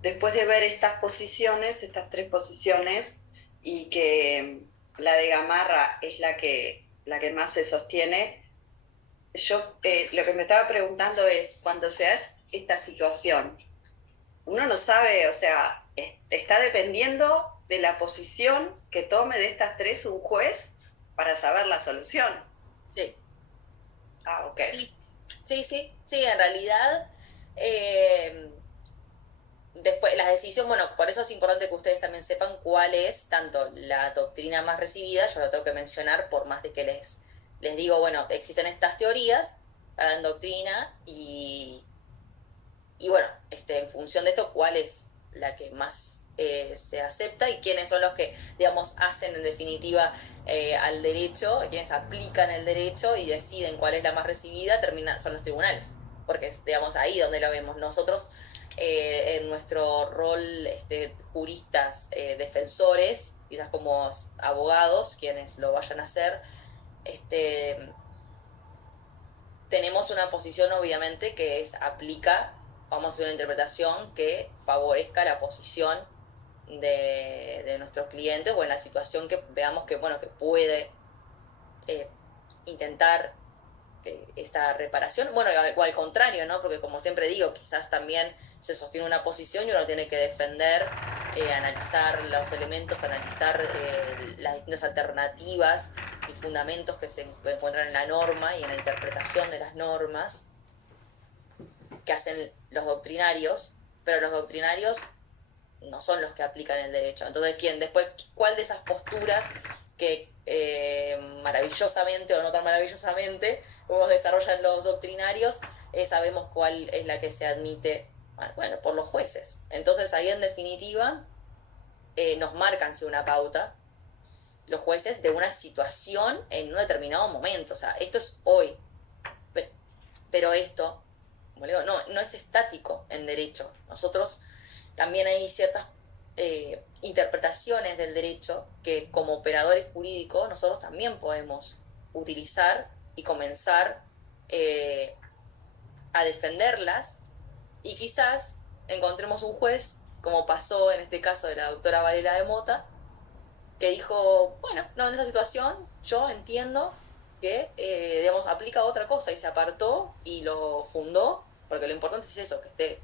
después de ver estas posiciones, estas tres posiciones, y que la de Gamarra es la que más se sostiene, yo lo que me estaba preguntando es, cuando se da esta situación, uno no sabe, o sea, está dependiendo de la posición que tome de estas tres un juez para saber la solución. Sí. Ah, ok. Sí, en realidad, después las decisiones, bueno, por eso es importante que ustedes también sepan cuál es tanto la doctrina más recibida, yo lo tengo que mencionar por más de que les digo, bueno, existen estas teorías para la doctrina y bueno, en función de esto, cuál es la que más se acepta y quiénes son los que, digamos, hacen en definitiva al derecho, quienes aplican el derecho y deciden cuál es la más recibida, son los tribunales, porque es, digamos, ahí donde lo vemos. Nosotros, en nuestro rol juristas, defensores, quizás como abogados, quienes lo vayan a hacer, tenemos una posición obviamente que es vamos a hacer una interpretación que favorezca la posición de nuestros clientes o en la situación que veamos que, bueno, que puede intentar esta reparación, bueno, o al contrario, ¿no? Porque como siempre digo, quizás también se sostiene una posición y uno tiene que defender, analizar los elementos, analizar las distintas alternativas y fundamentos que se encuentran en la norma y en la interpretación de las normas que hacen los doctrinarios, pero los doctrinarios no son los que aplican el derecho. Entonces, ¿cuál de esas posturas que maravillosamente o no tan maravillosamente desarrollan los doctrinarios, sabemos cuál es la que se admite, bueno, por los jueces? Entonces, ahí en definitiva nos marcan una pauta los jueces de una situación en un determinado momento. O sea, esto es hoy, pero esto, como le digo, no es estático en derecho. Nosotros también hay ciertas interpretaciones del derecho que como operadores jurídicos nosotros también podemos utilizar y comenzar a defenderlas, y quizás encontremos un juez, como pasó en este caso de la doctora Valera de Mota, que dijo, bueno, no, en esta situación yo entiendo que, digamos, aplica otra cosa, y se apartó y lo fundó, porque lo importante es eso, que esté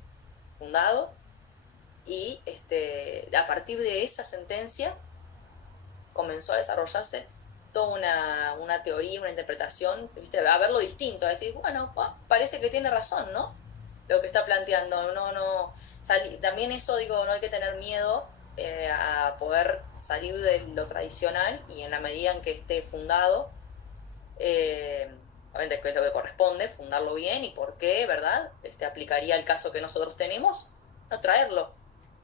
fundado, y a partir de esa sentencia comenzó a desarrollarse toda una teoría, una interpretación, ¿viste? A verlo distinto, a decir, bueno, parece que tiene razón, ¿no? Lo que está planteando, también eso, digo, no hay que tener miedo a poder salir de lo tradicional, y en la medida en que esté fundado, obviamente que es lo que corresponde, fundarlo bien y por qué, ¿verdad? Aplicaría el caso que nosotros tenemos, no traerlo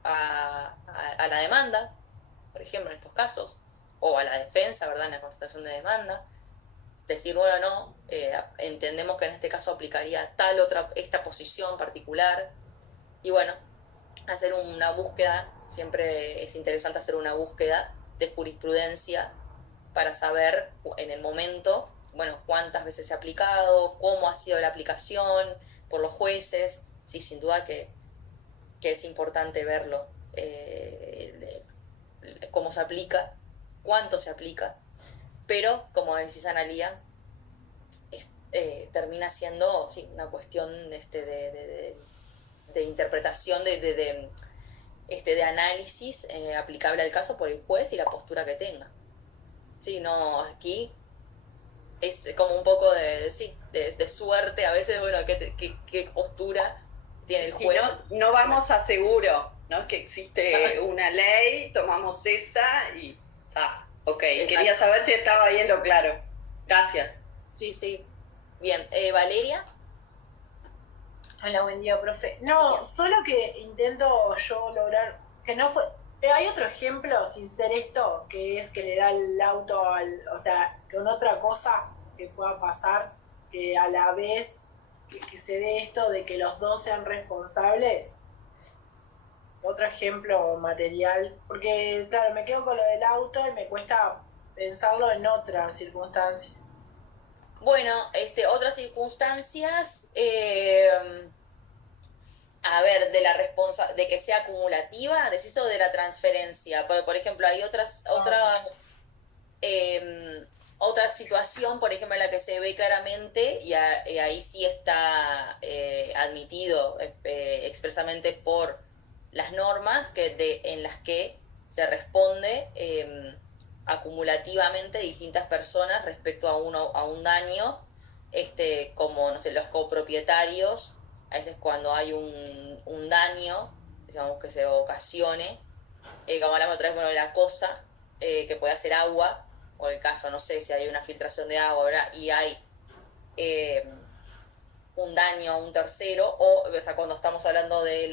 a la demanda, por ejemplo, en estos casos, o a la defensa, ¿verdad?, en la constatación de demanda, decir, bueno, no, entendemos que en este caso aplicaría esta posición particular, y bueno, hacer una búsqueda, siempre es interesante hacer una búsqueda de jurisprudencia para saber en el momento, bueno, cuántas veces se ha aplicado, cómo ha sido la aplicación por los jueces. Sí, sin duda que es importante verlo, cómo se aplica, cuánto se aplica, pero como decís, Analía, termina siendo, sí, una cuestión de interpretación, de de análisis aplicable al caso por el juez y la postura que tenga. Sí, no, aquí es como un poco de suerte, a veces, bueno, qué postura tiene el Si juez. no vamos a seguro, ¿no? Es que existe una ley, tomamos esa y ok. Exacto. Quería saber si estaba bien lo claro. Gracias. Sí. Bien, Valeria. Hola, buen día, profe. No, solo que intento yo lograr, que no fue... hay otro ejemplo, sin ser esto, que es que le da el auto o sea, con otra cosa que pueda pasar, que a la vez que se dé esto de que los dos sean responsables. Otro ejemplo material, porque claro, me quedo con lo del auto y me cuesta pensarlo en otra circunstancia. Bueno, otras circunstancias, a ver, de que sea acumulativa, decís, o de la transferencia. Por ejemplo, hay otra situación, por ejemplo, en la que se ve claramente, y ahí sí está admitido expresamente por las normas, en las que se responde acumulativamente distintas personas respecto a un daño, como, no sé, los copropietarios, a veces cuando hay un daño, digamos, que se ocasione, como hablamos otra vez, bueno, de la cosa, que puede hacer agua, o el caso, no sé, si hay una filtración de agua, ¿verdad? Y hay un daño a un tercero, o sea, cuando estamos hablando de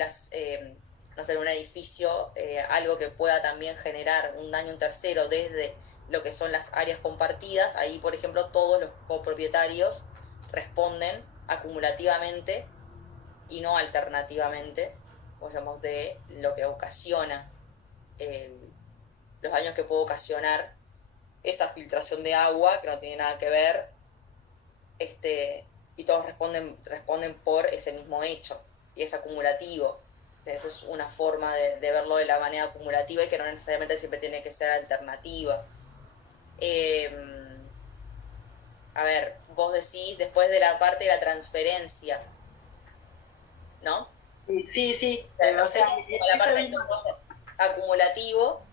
no sé, un edificio, algo que pueda también generar un daño a un tercero desde lo que son las áreas compartidas, ahí, por ejemplo, todos los copropietarios responden acumulativamente y no alternativamente, o sea, de lo que ocasiona los daños que puede ocasionar esa filtración de agua, que no tiene nada que ver, y todos responden por ese mismo hecho, y es acumulativo. Entonces, eso es una forma de verlo de la manera acumulativa y que no necesariamente siempre tiene que ser alternativa. A ver, vos decís después de la parte de la transferencia, ¿no? Sí. O sea, la parte de acumulativo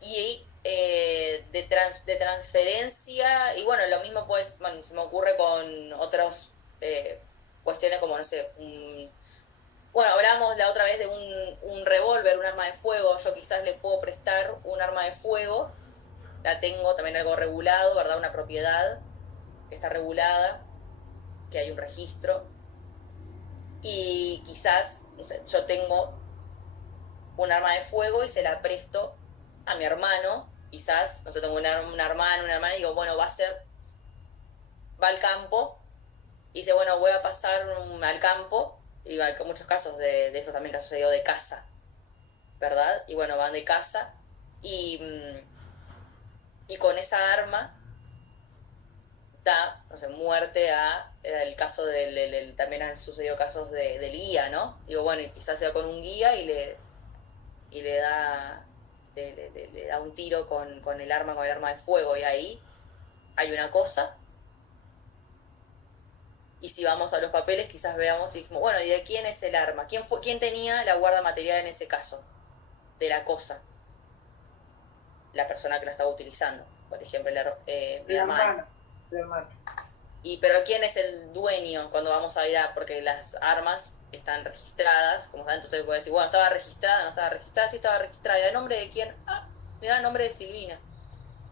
y de transferencia, y bueno, lo mismo pues, bueno, se me ocurre con otras cuestiones como, no sé, bueno, hablábamos la otra vez de un revólver, un arma de fuego, yo quizás le puedo prestar un arma de fuego, la tengo también algo regulado, ¿verdad? Una propiedad que está regulada, que hay un registro, y quizás, no sé, yo tengo un arma de fuego y se la presto a mi hermano, quizás, no sé, tengo una hermana, y digo, bueno, va al campo, y dice, bueno, voy a pasar al campo, y hay muchos casos de eso también que ha sucedido de casa, ¿verdad? Y bueno, van de casa, y, y con esa arma da, no sé, muerte el caso también han sucedido casos del guía, ¿no? Digo, bueno, y quizás sea con un guía y le da le da un tiro con el arma de fuego, y ahí hay una cosa. Y si vamos a los papeles, quizás veamos y dijimos, bueno, ¿y de quién es el arma? ¿Quién tenía la guarda material en ese caso? De la cosa. La persona que la estaba utilizando. Por ejemplo, mi hermano. Pero ¿quién es el dueño cuando vamos a ir porque las armas están registradas, como saben? Entonces voy a decir, bueno, ¿estaba registrada? ¿No estaba registrada? Sí, estaba registrada. ¿Y el nombre de quién? Me da el nombre de Silvina.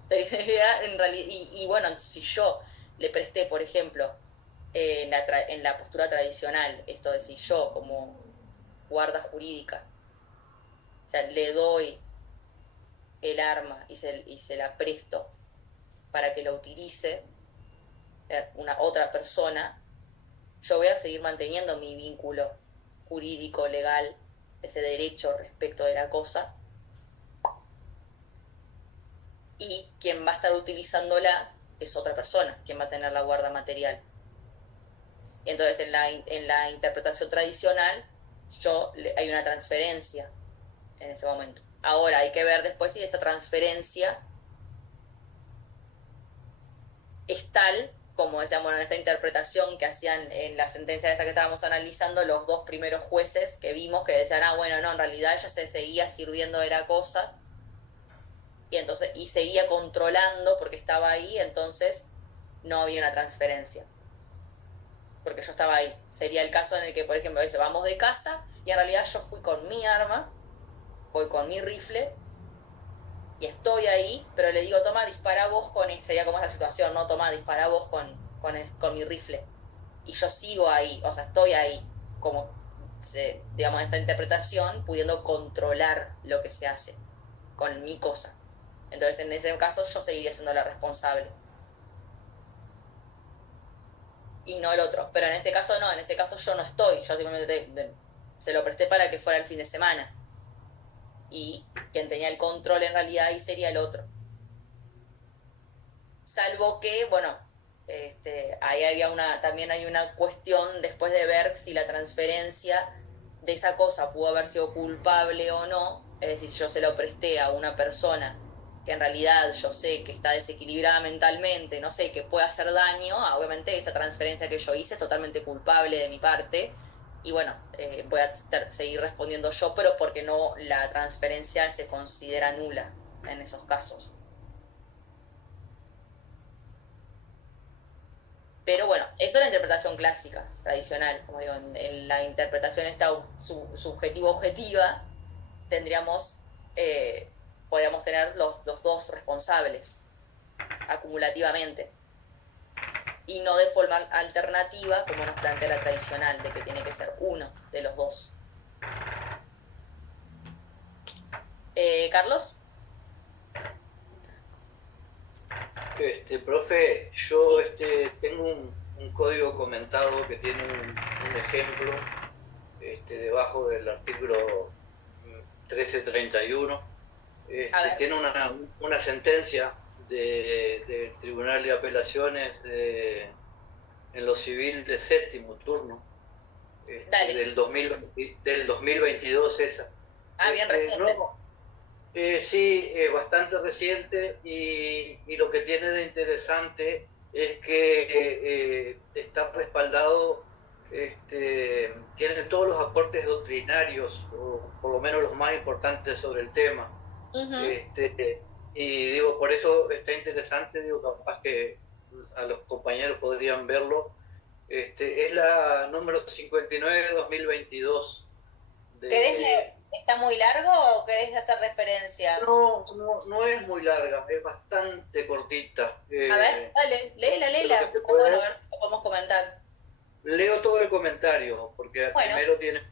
En realidad, y bueno, si yo le presté, por ejemplo, en la postura tradicional, esto de si yo como guarda jurídica, o sea, le doy el arma y se la presto para que la utilice una otra persona, yo voy a seguir manteniendo mi vínculo jurídico, legal, ese derecho respecto de la cosa, y quien va a estar utilizándola es otra persona, quien va a tener la guarda material. Y entonces en la interpretación tradicional hay una transferencia en ese momento. Ahora hay que ver después si esa transferencia es tal como decíamos, en esta interpretación que hacían en la sentencia esta que estábamos analizando, los dos primeros jueces que vimos que decían, bueno, no, en realidad ella se seguía sirviendo de la cosa y entonces y seguía controlando porque estaba ahí, entonces no había una transferencia. Porque yo estaba ahí. Sería el caso en el que, por ejemplo, dice, vamos de casa y en realidad yo fui con mi arma, voy con mi rifle y estoy ahí, pero le digo, toma, dispara vos con esto. Sería como esa situación, ¿no? Toma, dispara vos con mi rifle. Y yo sigo ahí, o sea, estoy ahí, como, digamos, en esta interpretación, pudiendo controlar lo que se hace con mi cosa. Entonces, en ese caso, yo seguiría siendo la responsable. Y no el otro. Pero en ese caso no, en ese caso yo no estoy. Yo simplemente se lo presté para que fuera el fin de semana. Y quien tenía el control en realidad ahí sería el otro. Salvo que, bueno, ahí también hay una cuestión después de ver si la transferencia de esa cosa pudo haber sido culpable o no. Es decir, si yo se lo presté a una persona que en realidad yo sé que está desequilibrada mentalmente, no sé, que puede hacer daño, obviamente esa transferencia que yo hice es totalmente culpable de mi parte. Y bueno, voy a seguir respondiendo yo, pero porque no, la transferencia se considera nula en esos casos. Pero bueno, eso es la interpretación clásica, tradicional. Como digo, en la interpretación esta subjetivo-objetiva, podríamos tener los dos responsables acumulativamente. Y no de forma alternativa, como nos plantea la tradicional, de que tiene que ser uno de los dos. ¿Carlos? Profe, yo tengo un código comentado que tiene un ejemplo debajo del artículo 1331. Tiene una sentencia del Tribunal de Apelaciones en lo civil de séptimo turno del 2022 esa. Bien reciente. Sí, bastante reciente y lo que tiene de interesante es que está respaldado, tiene todos los aportes doctrinarios, o por lo menos los más importantes sobre el tema. Y digo, por eso está interesante, digo, capaz que a los compañeros podrían verlo. Es la número 59 de 2022. ¿Querés leer? ¿Está muy largo o querés hacer referencia? No es muy larga, es bastante cortita. A ver, dale, léela. Bueno, a ver, lo podemos comentar. Leo todo el comentario, porque primero tiene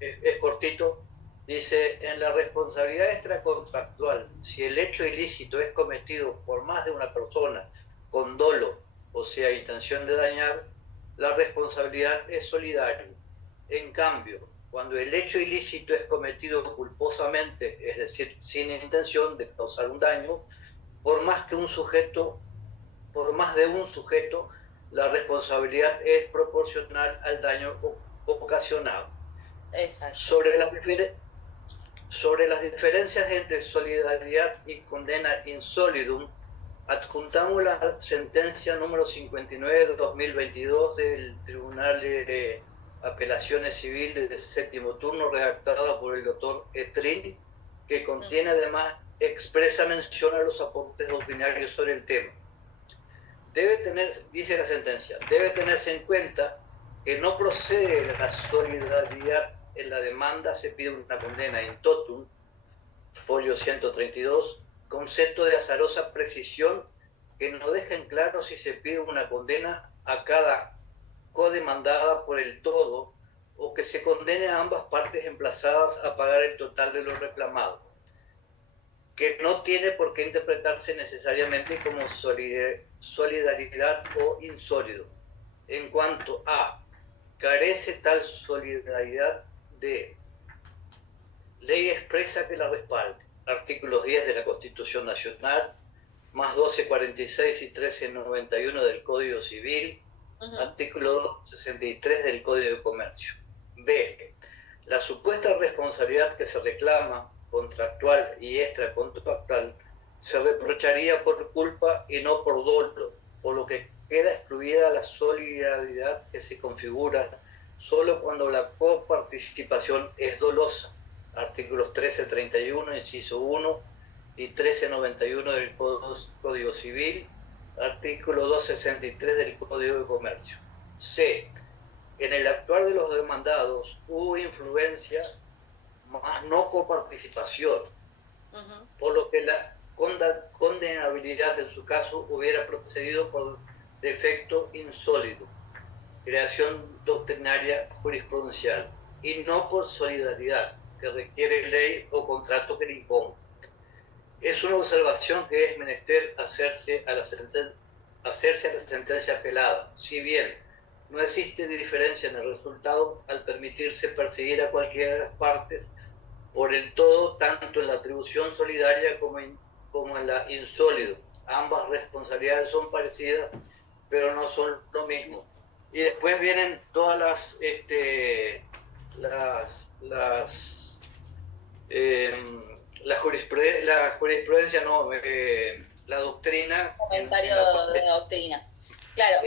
es cortito. Dice, en la responsabilidad extracontractual, si el hecho ilícito es cometido por más de una persona con dolo, o sea, intención de dañar, la responsabilidad es solidaria. En cambio, cuando el hecho ilícito es cometido culposamente, es decir, sin intención de causar un daño, por más de un sujeto, la responsabilidad es proporcional al daño ocasionado. Exacto. Sobre las diferencias entre solidaridad y condena in solidum, adjuntamos la sentencia número 59 de 2022 del Tribunal de Apelaciones Civiles de séptimo turno, redactada por el doctor Etrin, que contiene además expresa mención a los aportes doctrinarios sobre el tema. Dice la sentencia, debe tenerse en cuenta que no procede la solidaridad en la demanda, se pide una condena in totum, folio 132, concepto de azarosa precisión que no deja en claro si se pide una condena a cada codemandada por el todo o que se condene a ambas partes emplazadas a pagar el total de lo reclamado, que no tiene por qué interpretarse necesariamente como solidaridad o insólido. En cuanto a carece tal solidaridad de ley expresa que la respalde, artículos 10 de la Constitución Nacional, más 1246 y 1391 del Código Civil, artículo 63 del Código de Comercio. B. La supuesta responsabilidad que se reclama, contractual y extracontractual, se reprocharía por culpa y no por dolo, por lo que queda excluida la solidaridad que se configura solo cuando la coparticipación es dolosa. Artículos 1331, inciso 1 y 1391 del Código Civil, artículo 263 del Código de Comercio. C. En el actuar de los demandados hubo influencia, más no coparticipación, por lo que la condenabilidad en su caso hubiera procedido por defecto insólito, creación doctrinaria jurisprudencial, y no por solidaridad, que requiere ley o contrato que le imponga. Es una observación que es menester hacerse a la sentencia apelada, si bien no existe diferencia en el resultado al permitirse perseguir a cualquiera de las partes por el todo, tanto en la atribución solidaria como en la insólido. Ambas responsabilidades son parecidas, pero no son lo mismo. Y después vienen todas la jurisprudencia, no, la doctrina. Comentario de doctrina. Claro,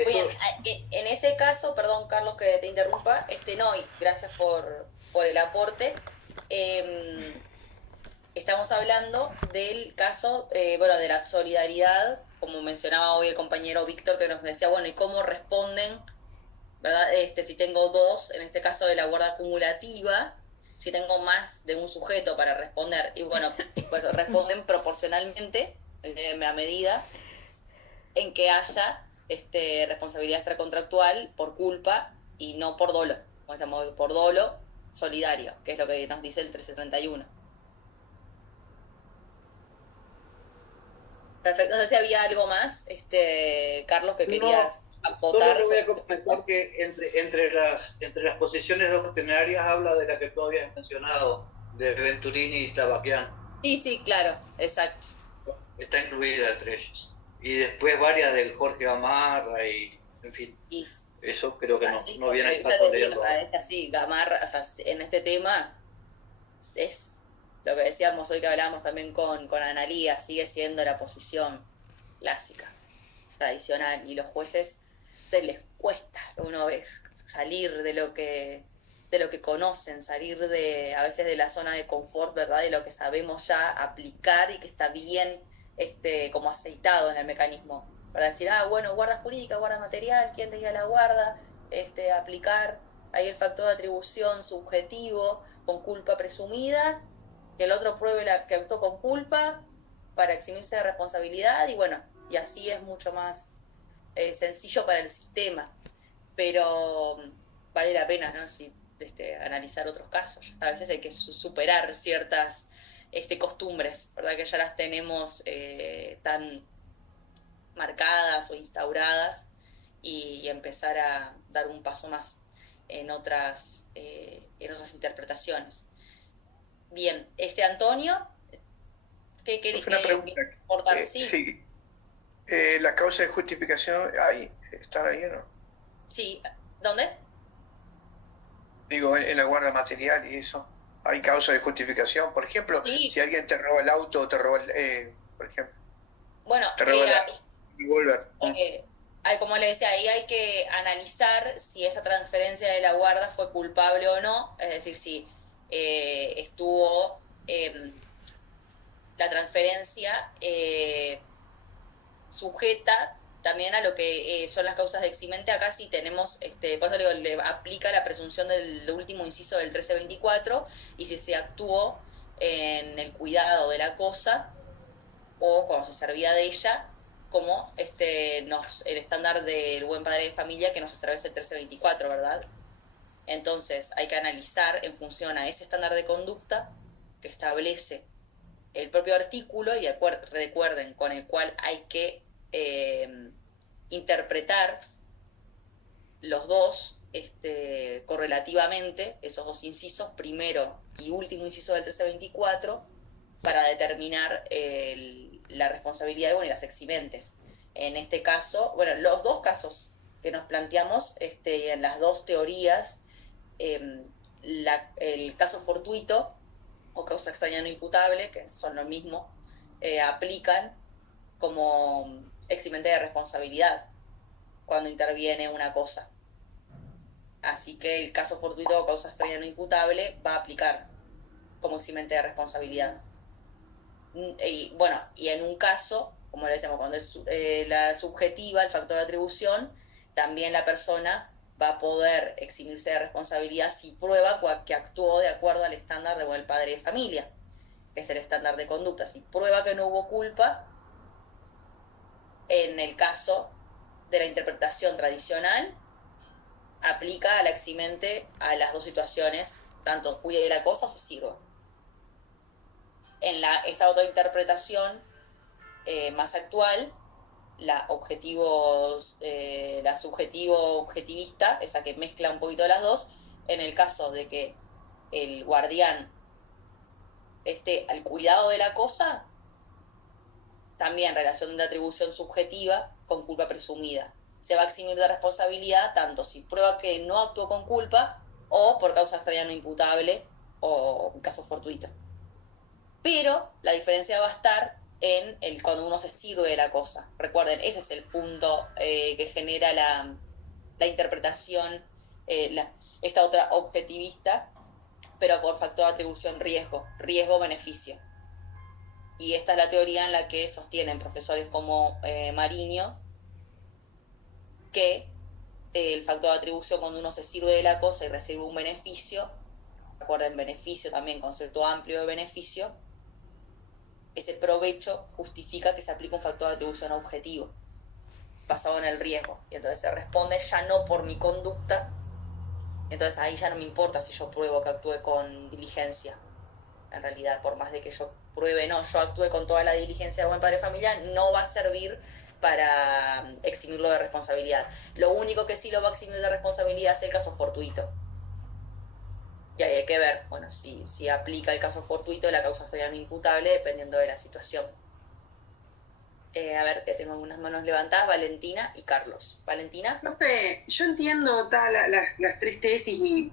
bien, en ese caso, perdón Carlos que te interrumpa, no, y gracias por el aporte. Estamos hablando del caso, bueno, de la solidaridad, como mencionaba hoy el compañero Víctor, que nos decía, bueno, ¿y cómo responden, verdad? Si tengo dos, en este caso de la guarda acumulativa, si tengo más de un sujeto para responder, y bueno, pues responden proporcionalmente, a medida en que haya responsabilidad extracontractual por culpa y no por dolo, como decíamos, por dolo solidario, que es lo que nos dice el 1331. Perfecto, no sé si había algo más, Carlos, que querías acotar. Solo le voy a comentar que entre las posiciones doctrinarias habla de la que tú habías mencionado, de Venturini y Tabaquian. Sí, claro, exacto. Está incluida entre ellos. Y después varias del Jorge Gamarra y, en fin, eso creo que no viene a estar leerlo. O sea, es así, Gamarra, o sea, en este tema es lo que decíamos hoy que hablábamos también con Analía, sigue siendo la posición clásica, tradicional, y los jueces se les cuesta, uno ve, salir de lo que conocen, salir a veces de la zona de confort, ¿verdad? De lo que sabemos ya aplicar y que está bien como aceitado en el mecanismo, para decir, bueno, guarda jurídica, guarda material, ¿quién tenía la guarda? Aplicar ahí el factor de atribución subjetivo con culpa presumida, que el otro pruebe que actuó con culpa para eximirse de responsabilidad, y bueno, y así es mucho más sencillo para el sistema, pero vale la pena, ¿no? Analizar otros casos. A veces hay que superar ciertas costumbres, ¿verdad? Que ya las tenemos tan marcadas o instauradas, y empezar a dar un paso más en otras interpretaciones. Bien, Antonio, ¿qué querés aportar? Sí. La causa de justificación, ¿están ahí o no? Sí, ¿dónde? Digo, en la guarda material y eso. Hay causa de justificación, por ejemplo, si alguien te roba el auto o te roba por ejemplo. Bueno, te roba el revólver. Como le decía, ahí hay que analizar si esa transferencia de la guarda fue culpable o no, es decir, si estuvo la transferencia sujeta también a lo que son las causas de eximente. Acá sí tenemos, por eso le aplica la presunción del último inciso del 1324, y si se actuó en el cuidado de la cosa o cuando se servía de ella, como el estándar del buen padre de familia que nos establece el 1324, ¿verdad? Entonces hay que analizar en función a ese estándar de conducta que establece el propio artículo, y recuerden, con el cual hay que interpretar los dos correlativamente, esos dos incisos, primero y último inciso del 1324, para determinar la responsabilidad y las eximentes. En este caso, bueno, los dos casos que nos planteamos, en las dos teorías, el caso fortuito o causa extraña no imputable, que son lo mismo, aplican como eximente de responsabilidad. cuando interviene una cosa. Así que el caso fortuito o causa extraña no imputable va a aplicar como eximente de responsabilidad. Y bueno, y en un caso, como le decimos, cuando es la subjetiva, el factor de atribución, también la persona va a poder eximirse de responsabilidad si prueba que actuó de acuerdo al estándar de buen padre de familia, que es el estándar de conducta. Si prueba que no hubo culpa, en el caso de la interpretación tradicional, aplica a la eximente a las dos situaciones, tanto cuide la cosa o se sirva. En esta otra interpretación más actual, la subjetivo-objetivista, esa que mezcla un poquito las dos, en el caso de que el guardián esté al cuidado de la cosa, también relación de atribución subjetiva con culpa presumida. Se va a eximir de responsabilidad tanto si prueba que no actuó con culpa o por causa extraña no imputable o un caso fortuito. Pero la diferencia va a estar en cuando uno se sirve de la cosa. Recuerden, ese es el punto que genera la interpretación, esta otra objetivista, pero por factor de atribución riesgo-beneficio. Y esta es la teoría en la que sostienen profesores como Mariño que el factor de atribución, cuando uno se sirve de la cosa y recibe un beneficio, recuerden, beneficio también, concepto amplio de beneficio, ese provecho justifica que se aplique un factor de atribución objetivo, basado en el riesgo. Y entonces se responde ya no por mi conducta, entonces ahí ya no me importa si yo pruebo que actúe con diligencia. En realidad, por más de que yo pruebe, no, yo actúe con toda la diligencia de buen padre familiar, no va a servir para eximirlo de responsabilidad. Lo único que sí lo va a eximir de responsabilidad es el caso fortuito. Y ahí hay que ver, bueno, si aplica el caso fortuito, la causa sería no imputable dependiendo de la situación. A ver, que tengo algunas manos levantadas, Valentina y Carlos. Valentina. Profe, yo entiendo las tres tesis y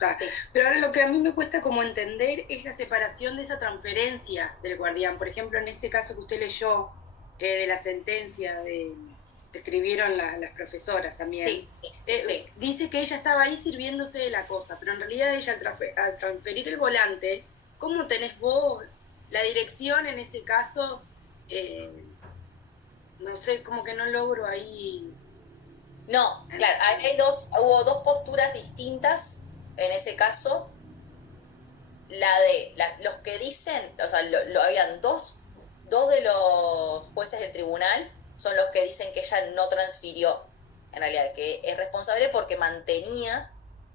Sí. pero ahora lo que a mí me cuesta como entender es la separación de esa transferencia del guardián. Por ejemplo, en ese caso que usted leyó de la sentencia que escribieron las profesoras también, sí. Dice que ella estaba ahí sirviéndose de la cosa, pero en realidad ella al transferir el volante, ¿cómo tenés vos la dirección en ese caso? No sé, como que no logro ahí. No, claro, hubo dos posturas distintas en ese caso. Los que dicen, o sea, habían dos de los jueces del tribunal son los que dicen que ella no transfirió, en realidad, que es responsable porque mantenía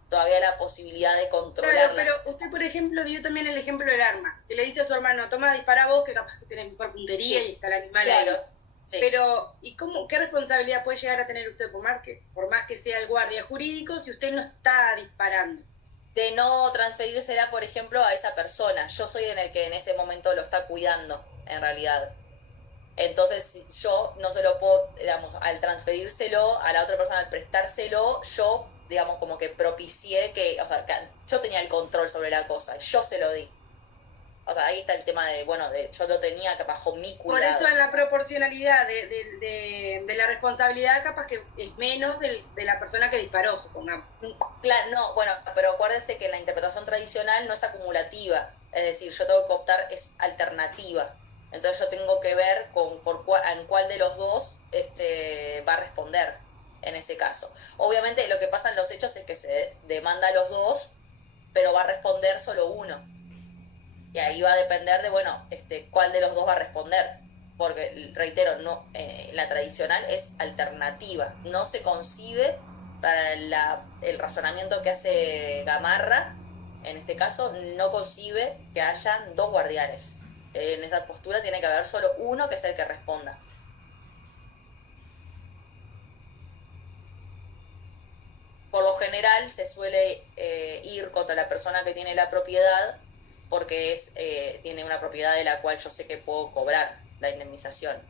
todavía la posibilidad de controlar. Claro, pero usted, por ejemplo, dio también el ejemplo del arma, que le dice a su hermano, toma, dispara vos, que capaz que tenés mejor puntería y está el animal ahí. Sí. Pero, ¿y qué responsabilidad puede llegar a tener usted por más que sea el guardia jurídico si usted no está disparando? De no transferírsela, por ejemplo, a esa persona. Yo soy en el que en ese momento lo está cuidando, en realidad. Entonces, yo no se lo puedo, digamos, al transferírselo a la otra persona, al prestárselo, yo, digamos, como que propicié que, o sea, que yo tenía el control sobre la cosa, yo se lo di. O sea, ahí está el tema de, bueno, yo lo tenía que bajo mi cuidado. Por eso en la proporcionalidad de la responsabilidad capaz que es menos de la persona que disparó, supongamos. Claro, no, bueno, pero acuérdense que la interpretación tradicional no es acumulativa, es decir, yo tengo que optar, es alternativa. Entonces yo tengo que ver en cuál de los dos va a responder en ese caso. Obviamente lo que pasa en los hechos es que se demanda a los dos, pero va a responder solo uno. Y ahí va a depender de, bueno, cuál de los dos va a responder. Porque, reitero, no, la tradicional es alternativa. No se concibe para el razonamiento que hace Gamarra, en este caso, no concibe que hayan dos guardianes. En esa postura tiene que haber solo uno que es el que responda. Por lo general se suele ir contra la persona que tiene la propiedad porque tiene una propiedad de la cual yo sé que puedo cobrar la indemnización.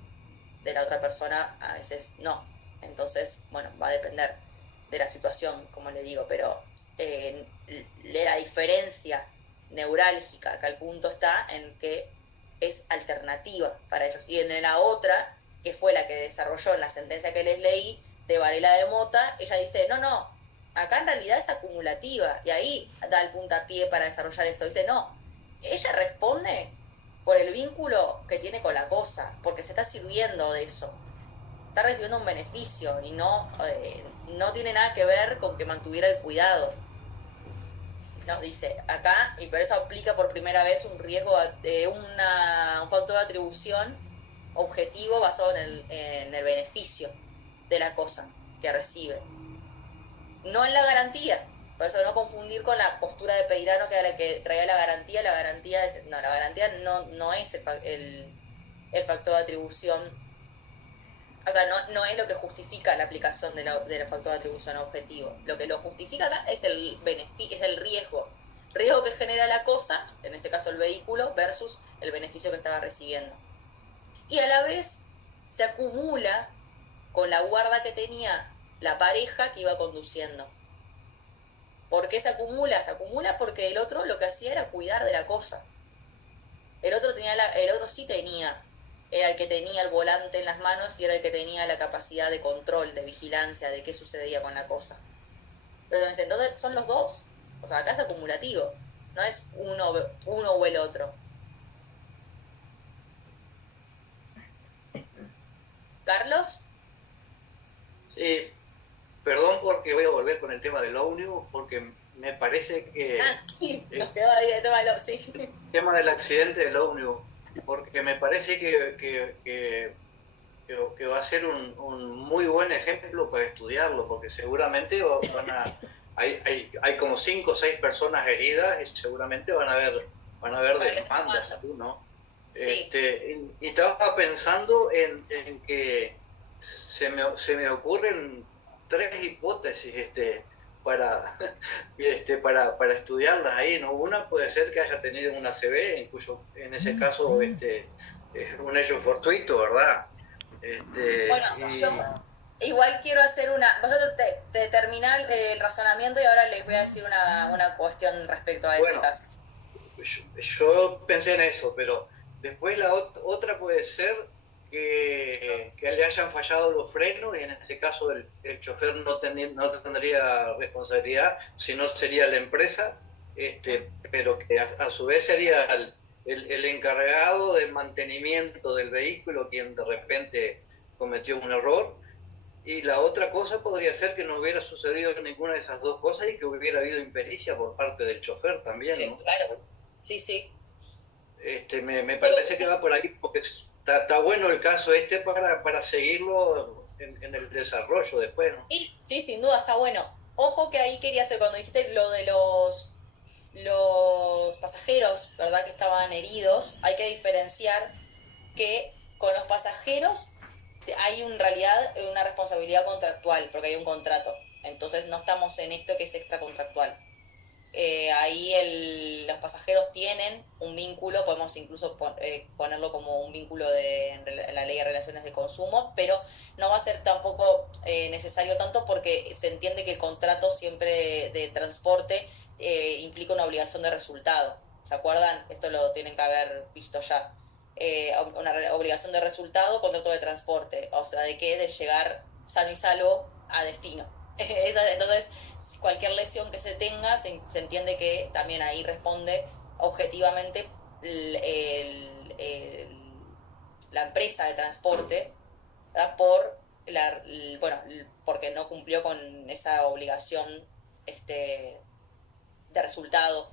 De la otra persona a veces no. Entonces, bueno, va a depender de la situación, como le digo, pero la diferencia neurálgica acá el punto está en que es alternativa para ellos. Y en la otra, que fue la que desarrolló en la sentencia que les leí, de Varela de Mota, ella dice, no, acá en realidad es acumulativa, y ahí da el puntapié para desarrollar esto. Dice, no, ella responde por el vínculo que tiene con la cosa, porque se está sirviendo de eso, está recibiendo un beneficio, y no tiene nada que ver con que mantuviera el cuidado. Nos dice acá, y por eso aplica por primera vez un riesgo, un factor de atribución objetivo basado en el beneficio de la cosa que recibe, no en la garantía. Por eso no confundir con la postura de Peirano, que era la que traía la garantía. La garantía no es el factor de atribución, o sea, no es lo que justifica la aplicación del factor de atribución objetivo. Lo que lo justifica acá es el riesgo que genera la cosa, en este caso el vehículo, versus el beneficio que estaba recibiendo. Y a la vez se acumula con la guarda que tenía la pareja que iba conduciendo. ¿Por qué se acumula? Se acumula porque el otro lo que hacía era cuidar de la cosa. El otro sí tenía, era el que tenía el volante en las manos y era el que tenía la capacidad de control, de vigilancia, de qué sucedía con la cosa. Pero entonces son los dos. O sea, acá es acumulativo. No es uno o el otro. ¿Carlos? Sí, perdón porque voy a volver con el tema del ómnibus, porque me parece que... Sí, nos quedó ahí el tema del sí. El tema del accidente del ómnibus, porque me parece que va a ser un muy buen ejemplo para estudiarlo, porque seguramente hay como 5 o 6 personas heridas y seguramente van a haber demandas, ¿no? Sí. Y estaba pensando en que se me ocurren 3 hipótesis para estudiarlas ahí, ¿no? Una puede ser que haya tenido un ACV, en ese caso es un hecho fortuito, ¿verdad? Yo igual quiero hacer vosotros te terminás el razonamiento y ahora les voy a decir una cuestión respecto a ese caso. Yo pensé en eso, pero después la otra puede ser que le hayan fallado los frenos, y en ese caso el chofer no tendría responsabilidad, sino sería la empresa, pero que a su vez sería el encargado del mantenimiento del vehículo quien de repente cometió un error. Y la otra cosa podría ser que no hubiera sucedido ninguna de esas dos cosas y que hubiera habido impericia por parte del chofer también, ¿no? Claro, sí. Me parece que va por ahí, porque está bueno el caso para seguirlo en el desarrollo después, ¿no? Sí, sin duda está bueno. Ojo que ahí quería hacer, cuando dijiste lo de los pasajeros, ¿verdad?, que estaban heridos, hay que diferenciar que con los pasajeros hay en realidad una responsabilidad contractual, porque hay un contrato. Entonces no estamos en esto que es extracontractual. Ahí los pasajeros tienen un vínculo, podemos incluso ponerlo como un vínculo en la ley de relaciones de consumo, pero no va a ser tampoco necesario tanto, porque se entiende que el contrato siempre de transporte implica una obligación de resultado. ¿Se acuerdan? Esto lo tienen que haber visto ya. Una obligación de resultado, contrato de transporte, o sea, ¿de qué? De llegar sano y salvo a destino. Entonces, cualquier lesión que se tenga, se entiende que también ahí responde objetivamente la empresa de transporte, ¿verdad?, porque no cumplió con esa obligación de resultado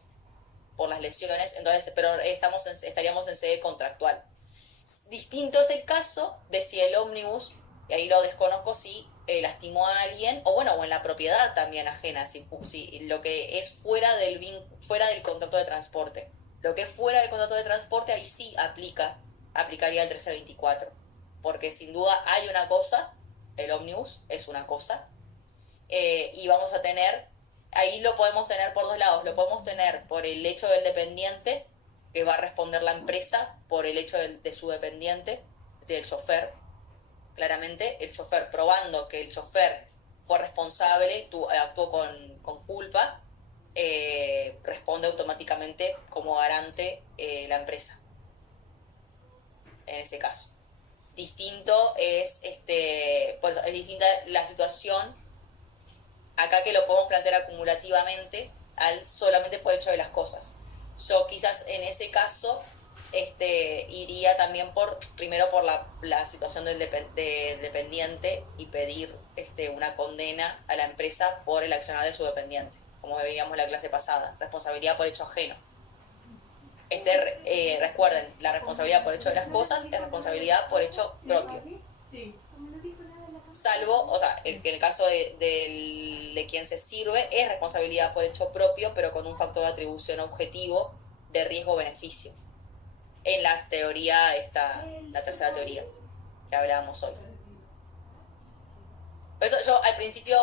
por las lesiones. Entonces, pero estaríamos en sede contractual. Distinto es el caso de si el ómnibus, y ahí lo desconozco, si lastimó a alguien, o en la propiedad también ajena, si lo que es fuera del contrato de transporte. Lo que es fuera del contrato de transporte, ahí sí aplicaría el 1324, porque sin duda hay una cosa, el ómnibus es una cosa, y vamos a tener, ahí lo podemos tener por dos lados. Lo podemos tener por el hecho del dependiente, que va a responder la empresa por el hecho de su dependiente, del chofer. Claramente el chofer, probando que el chofer fue responsable, actuó con culpa, responde automáticamente como garante la empresa, en ese caso. distinto es, por eso, es distinta la situación acá que lo podemos plantear acumulativamente al solamente por hecho de las cosas. Yo quizás en ese caso iría también primero por la situación del dependiente y pedir una condena a la empresa por el accionar de su dependiente, como veíamos en la clase pasada, responsabilidad por hecho ajeno. Recuerden, la responsabilidad por hecho de las cosas es responsabilidad por hecho propio. Salvo, o sea, en el caso de quien se sirve es responsabilidad por hecho propio, pero con un factor de atribución objetivo de riesgo-beneficio. En la teoría, la tercera teoría que hablábamos hoy. Por eso yo al principio,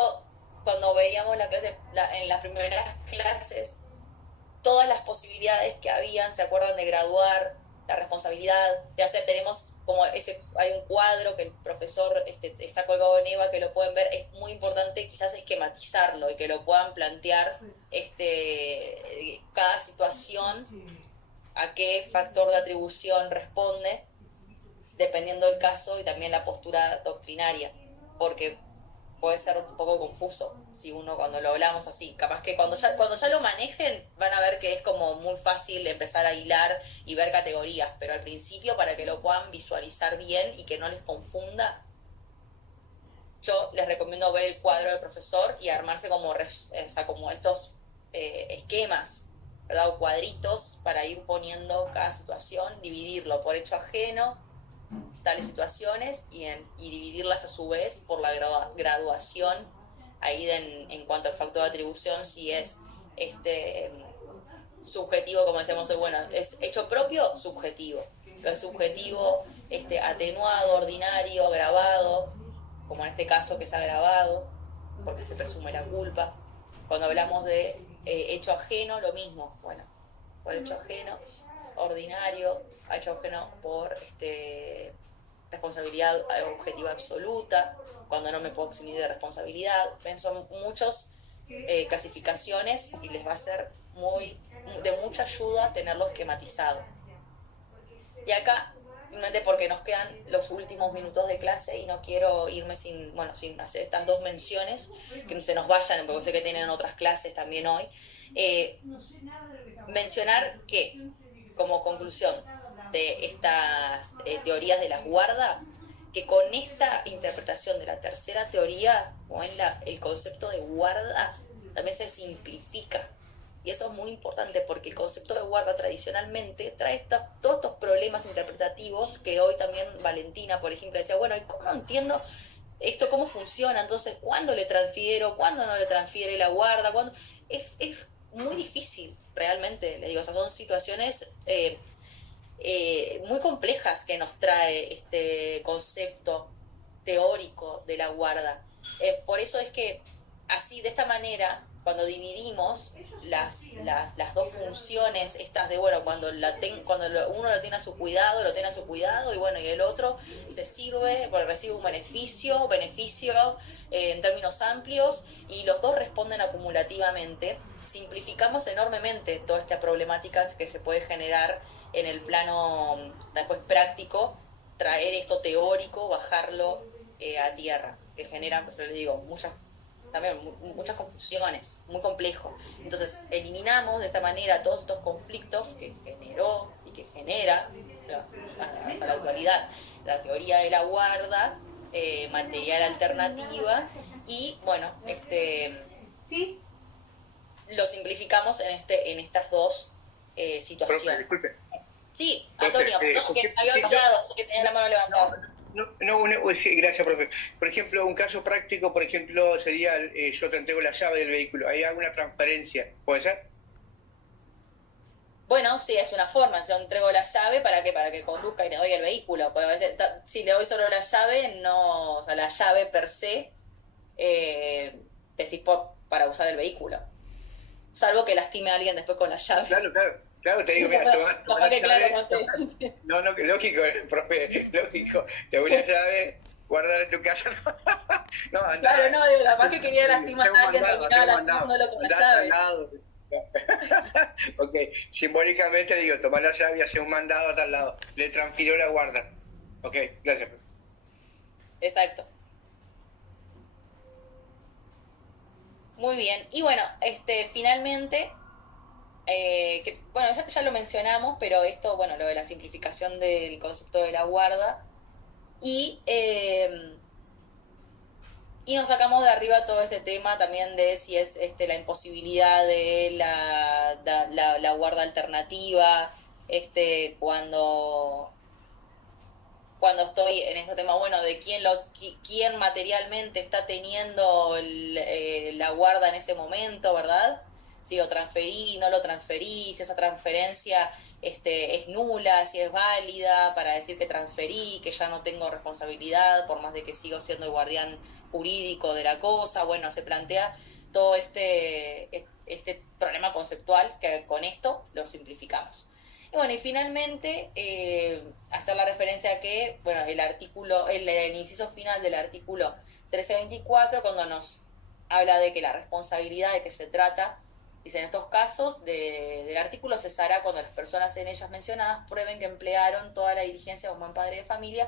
cuando veíamos la clase, en las primeras clases, todas las posibilidades que habían, se acuerdan de graduar la responsabilidad, de hacer, tenemos como hay un cuadro que el profesor está colgado en EVA, que lo pueden ver, es muy importante quizás esquematizarlo y que lo puedan plantear cada situación, a qué factor de atribución responde, dependiendo del caso y también la postura doctrinaria, porque puede ser un poco confuso si uno cuando lo hablamos así. Capaz que cuando ya lo manejen van a ver que es como muy fácil empezar a hilar y ver categorías, pero al principio, para que lo puedan visualizar bien y que no les confunda, yo les recomiendo ver el cuadro del profesor y armarse como estos esquemas, ¿verdad? O cuadritos para ir poniendo cada situación, dividirlo por hecho ajeno, tales situaciones, y dividirlas a su vez por la graduación ahí en cuanto al factor de atribución, si es subjetivo, como decíamos hoy, bueno, es hecho propio, subjetivo. Lo es subjetivo, atenuado, ordinario, agravado, como en este caso que es agravado, porque se presume la culpa. Cuando hablamos de hecho ajeno, lo mismo, bueno, por hecho ajeno, ordinario, hecho ajeno por responsabilidad objetiva absoluta, cuando no me puedo eximir de responsabilidad. Son muchas clasificaciones y les va a ser de mucha ayuda tenerlo esquematizado. Y acá, simplemente porque nos quedan los últimos minutos de clase y no quiero irme sin hacer estas dos menciones, que no se nos vayan, porque sé que tienen otras clases también hoy. Mencionar que, como conclusión de estas teorías de la guarda, que con esta interpretación de la tercera teoría, o en el concepto de guarda, también se simplifica. Y eso es muy importante, porque el concepto de guarda tradicionalmente trae todos estos problemas interpretativos que hoy también Valentina, por ejemplo, decía, bueno, ¿y cómo entiendo esto? ¿Cómo funciona? Entonces, ¿cuándo le transfiero? ¿Cuándo no le transfiere la guarda? ¿Cuándo? Es muy difícil, realmente, les digo, o sea, son situaciones muy complejas que nos trae este concepto teórico de la guarda. Por eso es que así, de esta manera, cuando dividimos las dos funciones estas de, bueno, cuando uno lo tiene a su cuidado, y bueno, y el otro se sirve porque recibe un beneficio en términos amplios, y los dos responden acumulativamente, simplificamos enormemente toda esta problemática que se puede generar en el plano después práctico, traer esto teórico, bajarlo a tierra, que genera, les digo, muchas confusiones, muy complejo. Entonces eliminamos de esta manera todos estos conflictos que generó y que genera hasta la actualidad la teoría de la guarda, material alternativa, y bueno, lo simplificamos en estas dos situaciones. Profe, disculpe. Sí, Antonio, que había olvidado, así que tenía la mano levantada. Sí, gracias, profe. Por ejemplo, un caso práctico, por ejemplo, sería yo te entrego la llave del vehículo. ¿Hay alguna transferencia? ¿Puede ser? Bueno, sí, es una forma. Yo entrego la llave para que conduzca y le doy el vehículo. Porque a veces, si le doy solo la llave, no, o sea, la llave per se, decís para usar el vehículo. Salvo que lastime a alguien después con las llaves. Claro, te digo, mira, toma la llave. No sé. No, lógico, profe, lógico. Te doy la llave, guardar en tu casa. No, claro, no, digo, capaz que quería lastimar a alguien, terminaba lastimándolo con la llave. Ok, simbólicamente digo, tomar la llave y hacer un mandado a tal lado. Le transfirió la guarda. Ok, gracias. Exacto. Muy bien. Y bueno, finalmente, bueno, ya lo mencionamos, pero esto, bueno, lo de la simplificación del concepto de la guarda. Y nos sacamos de arriba todo este tema también de si es la imposibilidad de la guarda alternativa, cuando estoy en este tema, bueno, de quién materialmente está teniendo la guarda en ese momento, ¿verdad? Si lo transferí, no lo transferí, si esa transferencia es nula, si es válida, para decir que transferí, que ya no tengo responsabilidad, por más de que sigo siendo el guardián jurídico de la cosa. Bueno, se plantea todo este problema conceptual que con esto lo simplificamos. Y bueno, y finalmente hacer la referencia a que, bueno, el inciso final del artículo 1324, cuando nos habla de que la responsabilidad de que se trata, dice, en estos casos del artículo cesará cuando las personas en ellas mencionadas prueben que emplearon toda la diligencia de un buen padre de familia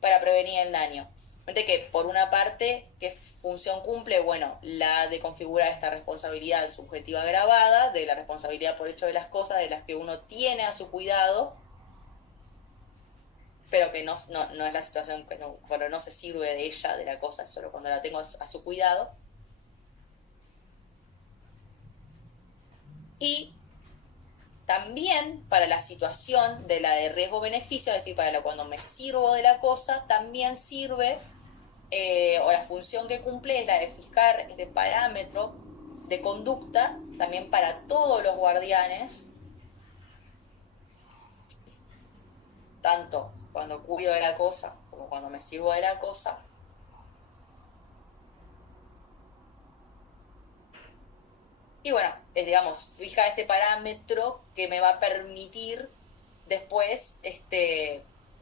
para prevenir el daño. Que por una parte, ¿qué función cumple? Bueno, la de configurar esta responsabilidad subjetiva agravada, de la responsabilidad por hecho de las cosas de las que uno tiene a su cuidado, pero que no es la situación, cuando no se sirve de ella, de la cosa, solo cuando la tengo a su cuidado. Y también para la situación de la de riesgo-beneficio, es decir, cuando me sirvo de la cosa, también sirve, o la función que cumple es la de fijar este parámetro de conducta también para todos los guardianes, tanto cuando cuido de la cosa como cuando me sirvo de la cosa. Y bueno, digamos, fija este parámetro que me va a permitir después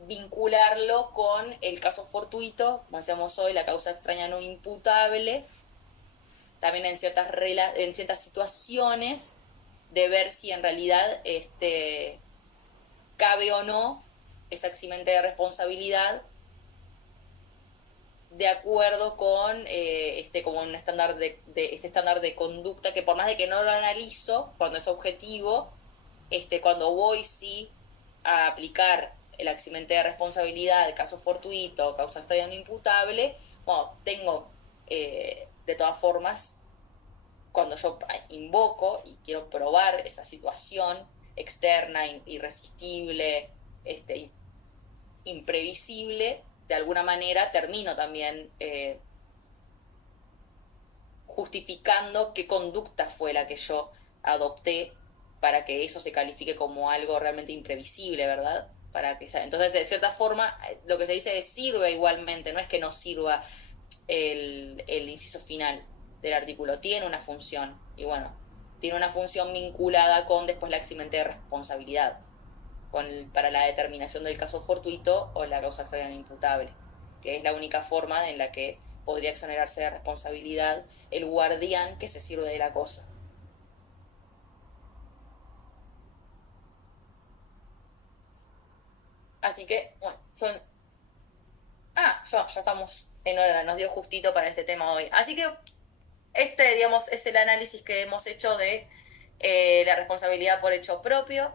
vincularlo con el caso fortuito, como hacíamos hoy, la causa extraña no imputable, también en ciertas situaciones, de ver si en realidad cabe o no esa eximente de responsabilidad de acuerdo con como un estándar este estándar de conducta, que por más de que no lo analizo cuando es objetivo, cuando voy sí a aplicar el eximente de responsabilidad de caso fortuito, causa extraña no imputable, bueno, tengo de todas formas, cuando yo invoco y quiero probar esa situación externa, irresistible, imprevisible, de alguna manera termino también justificando qué conducta fue la que yo adopté para que eso se califique como algo realmente imprevisible, ¿verdad? Entonces, de cierta forma, lo que se dice es sirve igualmente, no es que no sirva el inciso final del artículo, tiene una función, y bueno, tiene una función vinculada con después la eximente de responsabilidad, para la determinación del caso fortuito o la causa extraña no imputable, que es la única forma en la que podría exonerarse de responsabilidad el guardián que se sirve de la cosa. Así que, bueno, ya estamos en hora, nos dio justito para este tema hoy. Así que digamos, es el análisis que hemos hecho de la responsabilidad por hecho propio,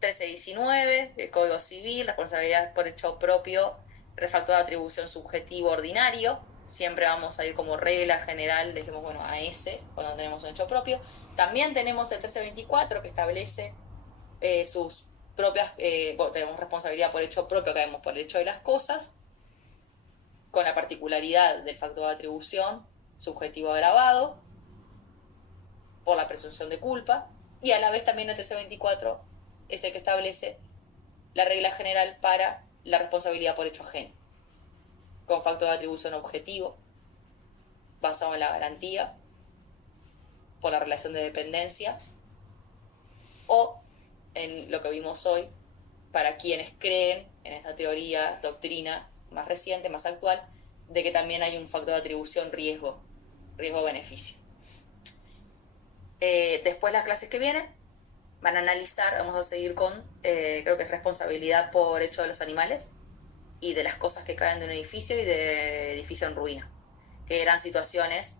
1319 del Código Civil, responsabilidad por hecho propio, refactor de atribución subjetivo ordinario. Siempre vamos a ir como regla general, decimos, bueno, a ese, cuando tenemos un hecho propio. También tenemos el 1324 que establece sus propias, tenemos responsabilidad por hecho propio, que vemos por el hecho de las cosas, con la particularidad del factor de atribución subjetivo agravado, por la presunción de culpa, y a la vez también el 1324 es el que establece la regla general para la responsabilidad por hecho ajeno, con factor de atribución objetivo, basado en la garantía, por la relación de dependencia, o en lo que vimos hoy, para quienes creen en esta teoría, doctrina más reciente, más actual, de que también hay un factor de atribución riesgo-beneficio. Después las clases que vienen van a analizar, vamos a seguir con, creo que es responsabilidad por hecho de los animales, y de las cosas que caen de un edificio y de edificio en ruina, que eran situaciones.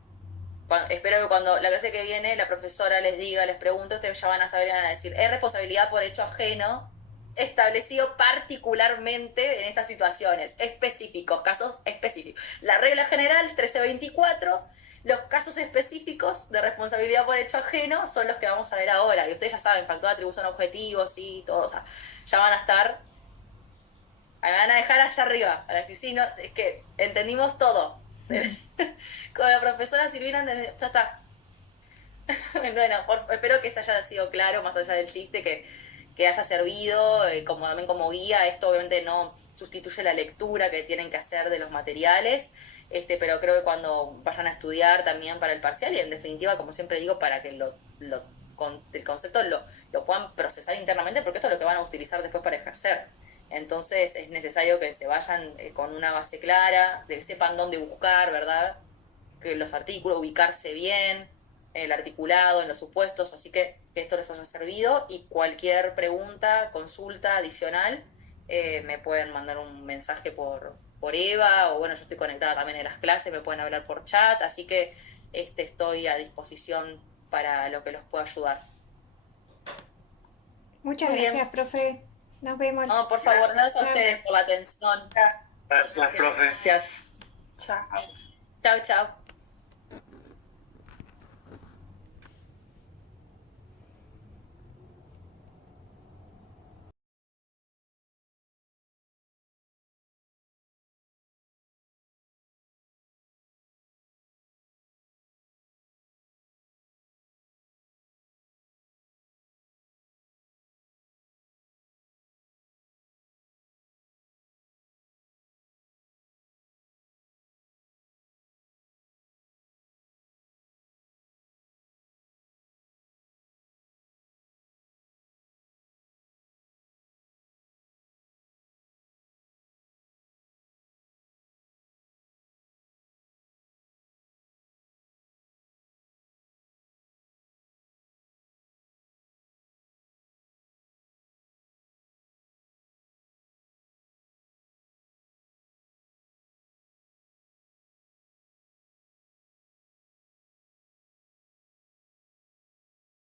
Espero que cuando la clase que viene la profesora les diga, les pregunte, ustedes ya van a saber y van a decir, es responsabilidad por hecho ajeno establecido particularmente en estas situaciones, específicos, casos específicos. La regla general 1324, los casos específicos de responsabilidad por hecho ajeno son los que vamos a ver ahora. Y ustedes ya saben, factor de atribución a objetivos y todo, o sea, ya van a estar, me van a dejar allá arriba. A decir, sí, no, es que entendimos todo. Con la profesora Silvina, ya está. Bueno, espero que se haya sido claro, más allá del chiste, que haya servido como también como guía. Esto obviamente no sustituye la lectura que tienen que hacer de los materiales, pero creo que cuando vayan a estudiar también para el parcial y en definitiva, como siempre digo, para que el concepto lo puedan procesar internamente, porque esto es lo que van a utilizar después para ejercer. Entonces es necesario que se vayan con una base clara, que sepan dónde buscar, ¿verdad? Que los artículos, ubicarse bien, en el articulado, en los supuestos, así que esto les haya servido y cualquier pregunta, consulta adicional, me pueden mandar un mensaje por Eva, o bueno, yo estoy conectada también en las clases, me pueden hablar por chat, así que estoy a disposición para lo que los pueda ayudar. Muchas gracias, profe. Nos vemos. No, por favor, gracias a ustedes por la atención. Gracias, profe. Gracias. Chao. Chao, chao.